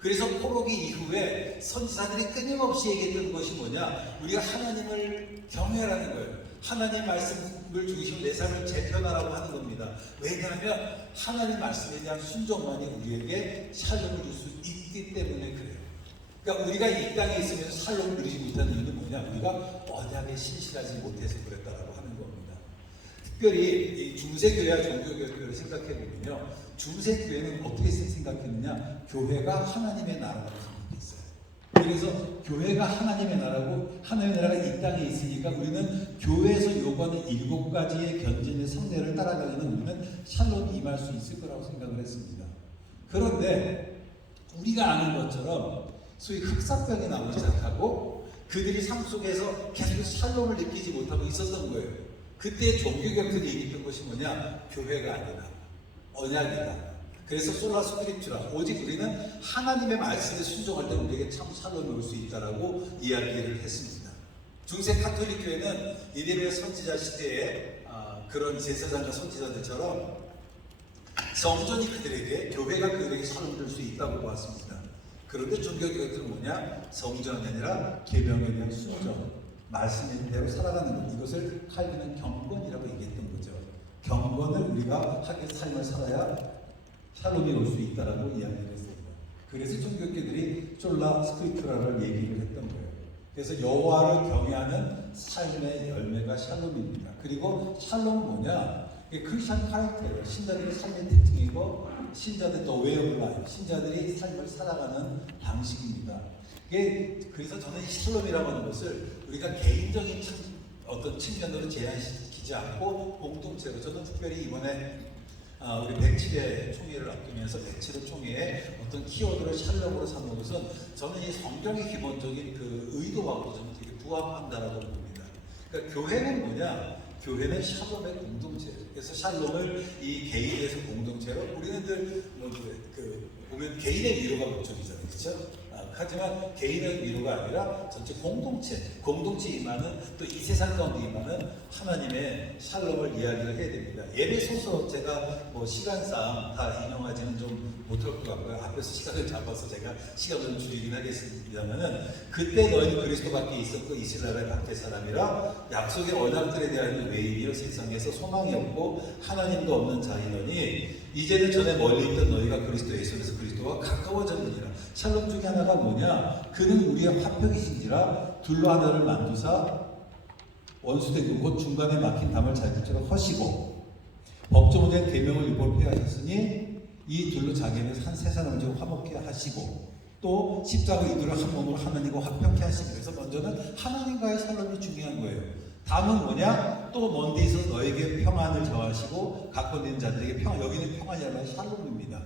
그래서 포로기 이후에 선지자들이 끊임없이 얘기했던 것이 뭐냐, 우리가 하나님을 경외하라는 거예요. 하나님 말씀을 중심으로 내 삶을 재편하라고 하는 겁니다. 왜냐하면 하나님 말씀에 대한 순종만이 우리에게 샬롬을 줄 수 있기 때문에 그래요. 그러니까 우리가 이 땅에 있으면서 샬롬을 누리지 못하는 이유는 뭐냐, 우리가 언약을 신학에 신실하지 못해서 그랬다라고 하는 겁니다. 특별히 이 중세교회와 종교교회를 생각해 보면요, 중세교회는 어떻게 생각했느냐, 교회가 하나님의 나라라고 생각했어요. 그래서 교회가 하나님의 나라고 하나님의 나라가 이 땅에 있으니까 우리는 교회에서 요구하는 7가지의 견진의 성례를 따라가면 우리는 샬롬이 임할 수 있을 거라고 생각을 했습니다. 그런데 우리가 아는 것처럼 소위 흑사병이 나오기 시작하고 그들이 삶 속에서 계속 샬롬을 느끼지 못하고 있었던 거예요. 그때 종교개혁들이 얘기했던 것이 뭐냐, 교회가 아니다, 언약이다. 그래서 솔라 스크립투라, 오직 우리는 하나님의 말씀에 순종할 때 우리에게 참 샬롬이 올 수 있다라고 이야기를 했습니다. 중세 카톨릭 교회는 이레베 선지자 시대에 그런 제사장과 선지자들처럼 성전이 그들에게, 교회가 그들에게 샬롬을 줄 수 있다고 보았습니다. 그런데 종교개혁들은 뭐냐, 성전이 아니라 계명에 대한 순종, 말씀에 대로 살아가는 것, 이것을 칼빈은 경건이라고 얘기했던 거죠. 경건을 우리가 하게 삶을 살아야 샬롬이 올 수 있다라고 이야기를 했습니다. 그래서 종교교들이 솔라 스크립투라를 얘기를 했던 거예요. 그래서 여호와를 경외하는 삶의 열매가 샬롬입니다. 그리고 샬롬은 뭐냐? 크리스천 카렉터예요. 신자들의 삶의 특징이고, 신자들 더 웨이 오브 라이프, 신자들이 삶을 살아가는 방식입니다. 그래서 저는 이 샬롬이라고 하는 것을 우리가 개인적인 어떤 측면으로 제한시키지 않고 공동체로, 저는 특별히 이번에 우리 107회 총회를 앞두면서 107회 총회에 어떤 키워드를 샬롬으로 삼는 것은 저는 이 성경의 기본적인 그 의도하고 좀 되게 부합한다라고 봅니다. 그러니까 교회는 뭐냐? 교회는 샬롬의 공동체예요. 그래서 샬롬을 이 개인에서 공동체로, 우리는 늘 보면 개인의 위로가 목적이잖아요, 그렇죠? 하지만 개인의 위로가 아니라 전체 공동체에 임하는, 또 이 세상 가운데 임하는 하나님의 샬롬을 이야기를 해야 됩니다. 예배소서 제가 시간상 다 인용하지는 좀 못할 것 같고요. 앞에서 시간을 잡아서 제가 시간을 좀 줄이긴 하겠습니다만은, 그때 너희는 그리스도 밖에 있었고 이스라엘의 밖에 사람이라 약속의 언약들에 대한 외인이여 세상에서 소망이 없고 하나님도 없는 자이더니 이제는 전에 멀리 있던 너희가 그리스도 예수에서 그리스도와 가까워졌느니라. 샬롬 중에 하나가 뭐냐? 그는 우리의 화평이신지라 둘로 하나를 만두사 원수된 곧 중간에 막힌 담을 잘 붙여 허시고 법정으로 된 계명을 유법해 하셨으니 이 둘로 자기는 한 세 사람을 좀 화목해 하시고 또 십자가 이들을 한 몸으로 하나님과 화평케 하시고. 그래서 먼저는 하나님과의 샬롬이 중요한 거예요. 다음은 뭐냐? 또 먼 데서 너에게 평안을 저하시고 갖고 있는 자들에게 평안. 여기는 평안이 아니라 샬롬입니다.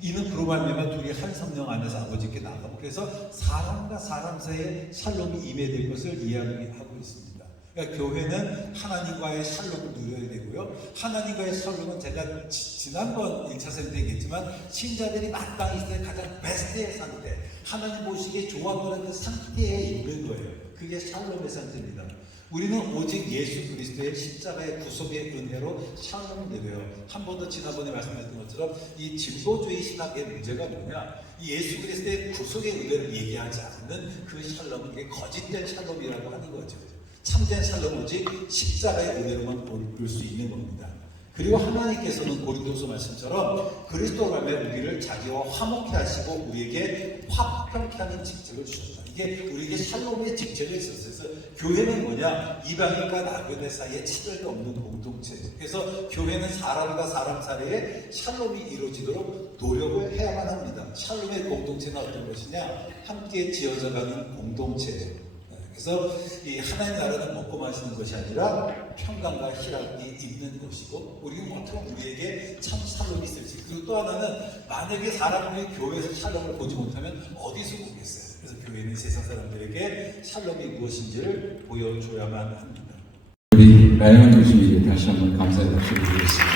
이는 그로 말미암아 둘이 한 성령 안에서 아버지께 나가고, 그래서 사람과 사람 사이에 샬롬이 임해될 것을 이야기하고 있습니다. 그러니까 교회는 하나님과의 샬롬을 누려야 되고요. 하나님과의 샬롬은 제가 지난번 1차선 때 얘기했지만 신자들이 마땅히 있을 때 가장 베스트의 상태, 하나님 보시기에 좋아 보이는 그 상태에 있는 거예요. 그게 샬롬의 상태입니다. 우리는 오직 예수 그리스도의 십자가의 구속의 은혜로 샬롬을 누려요. 한 번 더 지난번에 말씀드렸던 것처럼 이 진보주의 신학의 문제가 뭐냐? 이 예수 그리스도의 구속의 은혜를 얘기하지 않는 그 샬롬은 이게 거짓된 샬롬이라고 하는 거죠. 참된 샬롬은 오직 십자가의 은혜로만 볼 수 있는 겁니다. 그리고 하나님께서는 고린도서 말씀처럼 그리스도로 말미암아 우리를 자기와 화목케 하시고 우리에게 화평케 하는 직책을 주셨다. 이게 우리에게 샬롬의 직책이 있었어요. 그래서 교회는 뭐냐? 이방인과 나그네 사이에 차별이 없는 공동체. 그래서 교회는 사람과 사람 사이에 샬롬이 이루어지도록 노력을 해야만 합니다. 샬롬의 공동체는 어떤 것이냐? 함께 지어져가는 공동체. 그래서 이 하나님 나라는 먹고 마시는 것이 아니라 평강과 희락이 있는 것이고, 우리는 어떻게 우리에게 참 샬롬이 있을지. 그리고 또 하나는 만약에 사람들이 교회에서 샬롬을 보지 못하면 어디서 보겠어요? 그래서 교회는 세상 사람들에게 샬롬이 무엇인지를 보여줘야만 합니다. 우리 라이언 교수님께 다시 한번 감사의 박수를 드리겠습니다.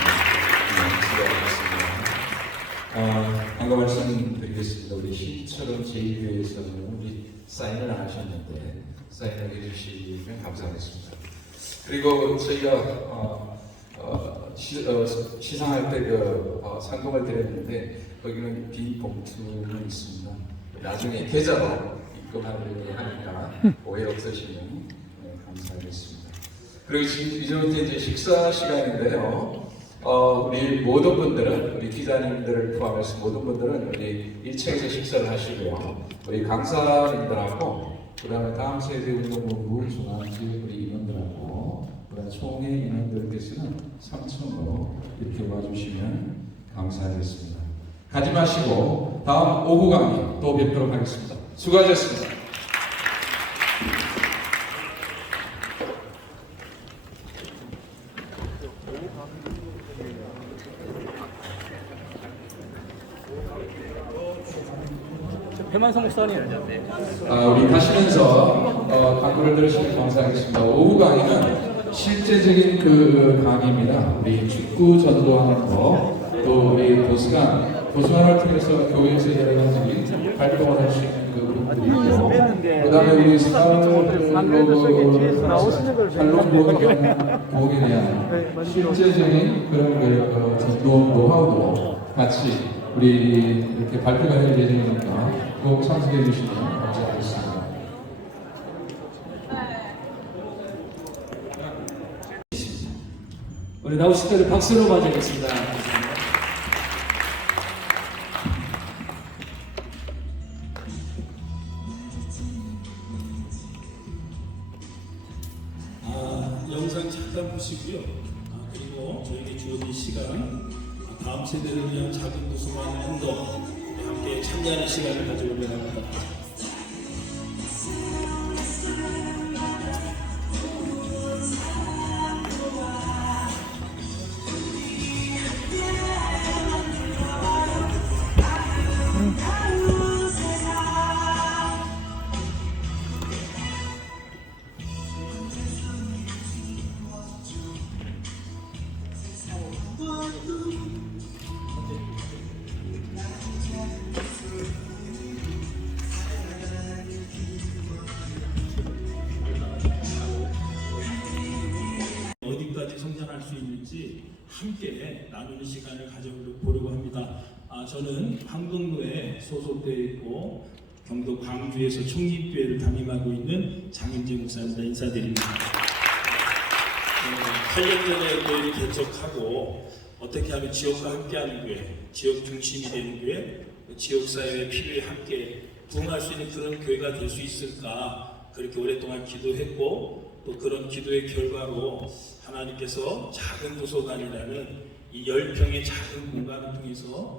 아까 말씀드리겠습니다. 우리 신처럼 제2교회에서는 우리 사인을 안 하셨는데 사인을 해주시면 감사하겠습니다. 그리고 저희가 시상할 때 상금을 드렸는데 거기는 빈 봉투는 있습니다. 나중에 계좌로 입금하려고 하니까 오해 없으시면 감사하겠습니다. 그리고 지금 이제부터 이제 식사 시간인데요. 우리 모든 분들은, 우리 기자님들을 포함해서 모든 분들은 우리 1층에서 식사를 하시고요. 우리 강사님들하고 그다음에 다음 세대 운동본부 중앙지 우리 인원들하고 그다음 총회 인원들께서는 3층으로 이렇게 와주시면 감사하겠습니다. 가지 마시고 다음 오후 강의 또 뵙도록 하겠습니다. 수고하셨습니다. 배만성 목사님. 우리 가시면서 강의를 들으시면 감사하겠습니다. 오후 강의는 실제적인 그 강의입니다. 우리 축구 전도하는 거, 또 우리 도서관을 통해서 교회에서 여러 가지 활동을 할 수 있는 그 부분들이 있고, 그 다음에 우리 살롱복에 대한 실제적인 그런 그 전도 노하우도 같이 우리 이렇게 발표가 될 예정이니까 꼭 참석해 주시면 감사하겠습니다. 우리 나오실 때를 박수로 맞이하겠습니다. 영상 잠깐 보시고요. 그리고 저희에게 주어진 시간, 다음 세대를 위한 작은 구성하는 행동, 함께 참여하는 시간을 가져보려고 합니다. 어디까지 성장할 수 있는지 함께 나누는 시간을 가져보려고 합니다. 저는 황금로에 소속되어 있고 경도 광주에서 총립교회를 담임하고 있는 장윤재 목사입니다. 인사드립니다. 8년 전에 교회를 개척하고 어떻게 하면 지역과 함께하는 교회, 지역 중심이 되는 교회, 지역사회의 필요에 함께 부응할 수 있는 그런 교회가 될 수 있을까, 그렇게 오랫동안 기도했고 또 그런 기도의 결과로 하나님께서 작은 도서관이라는 이 10평의 작은 공간을 통해서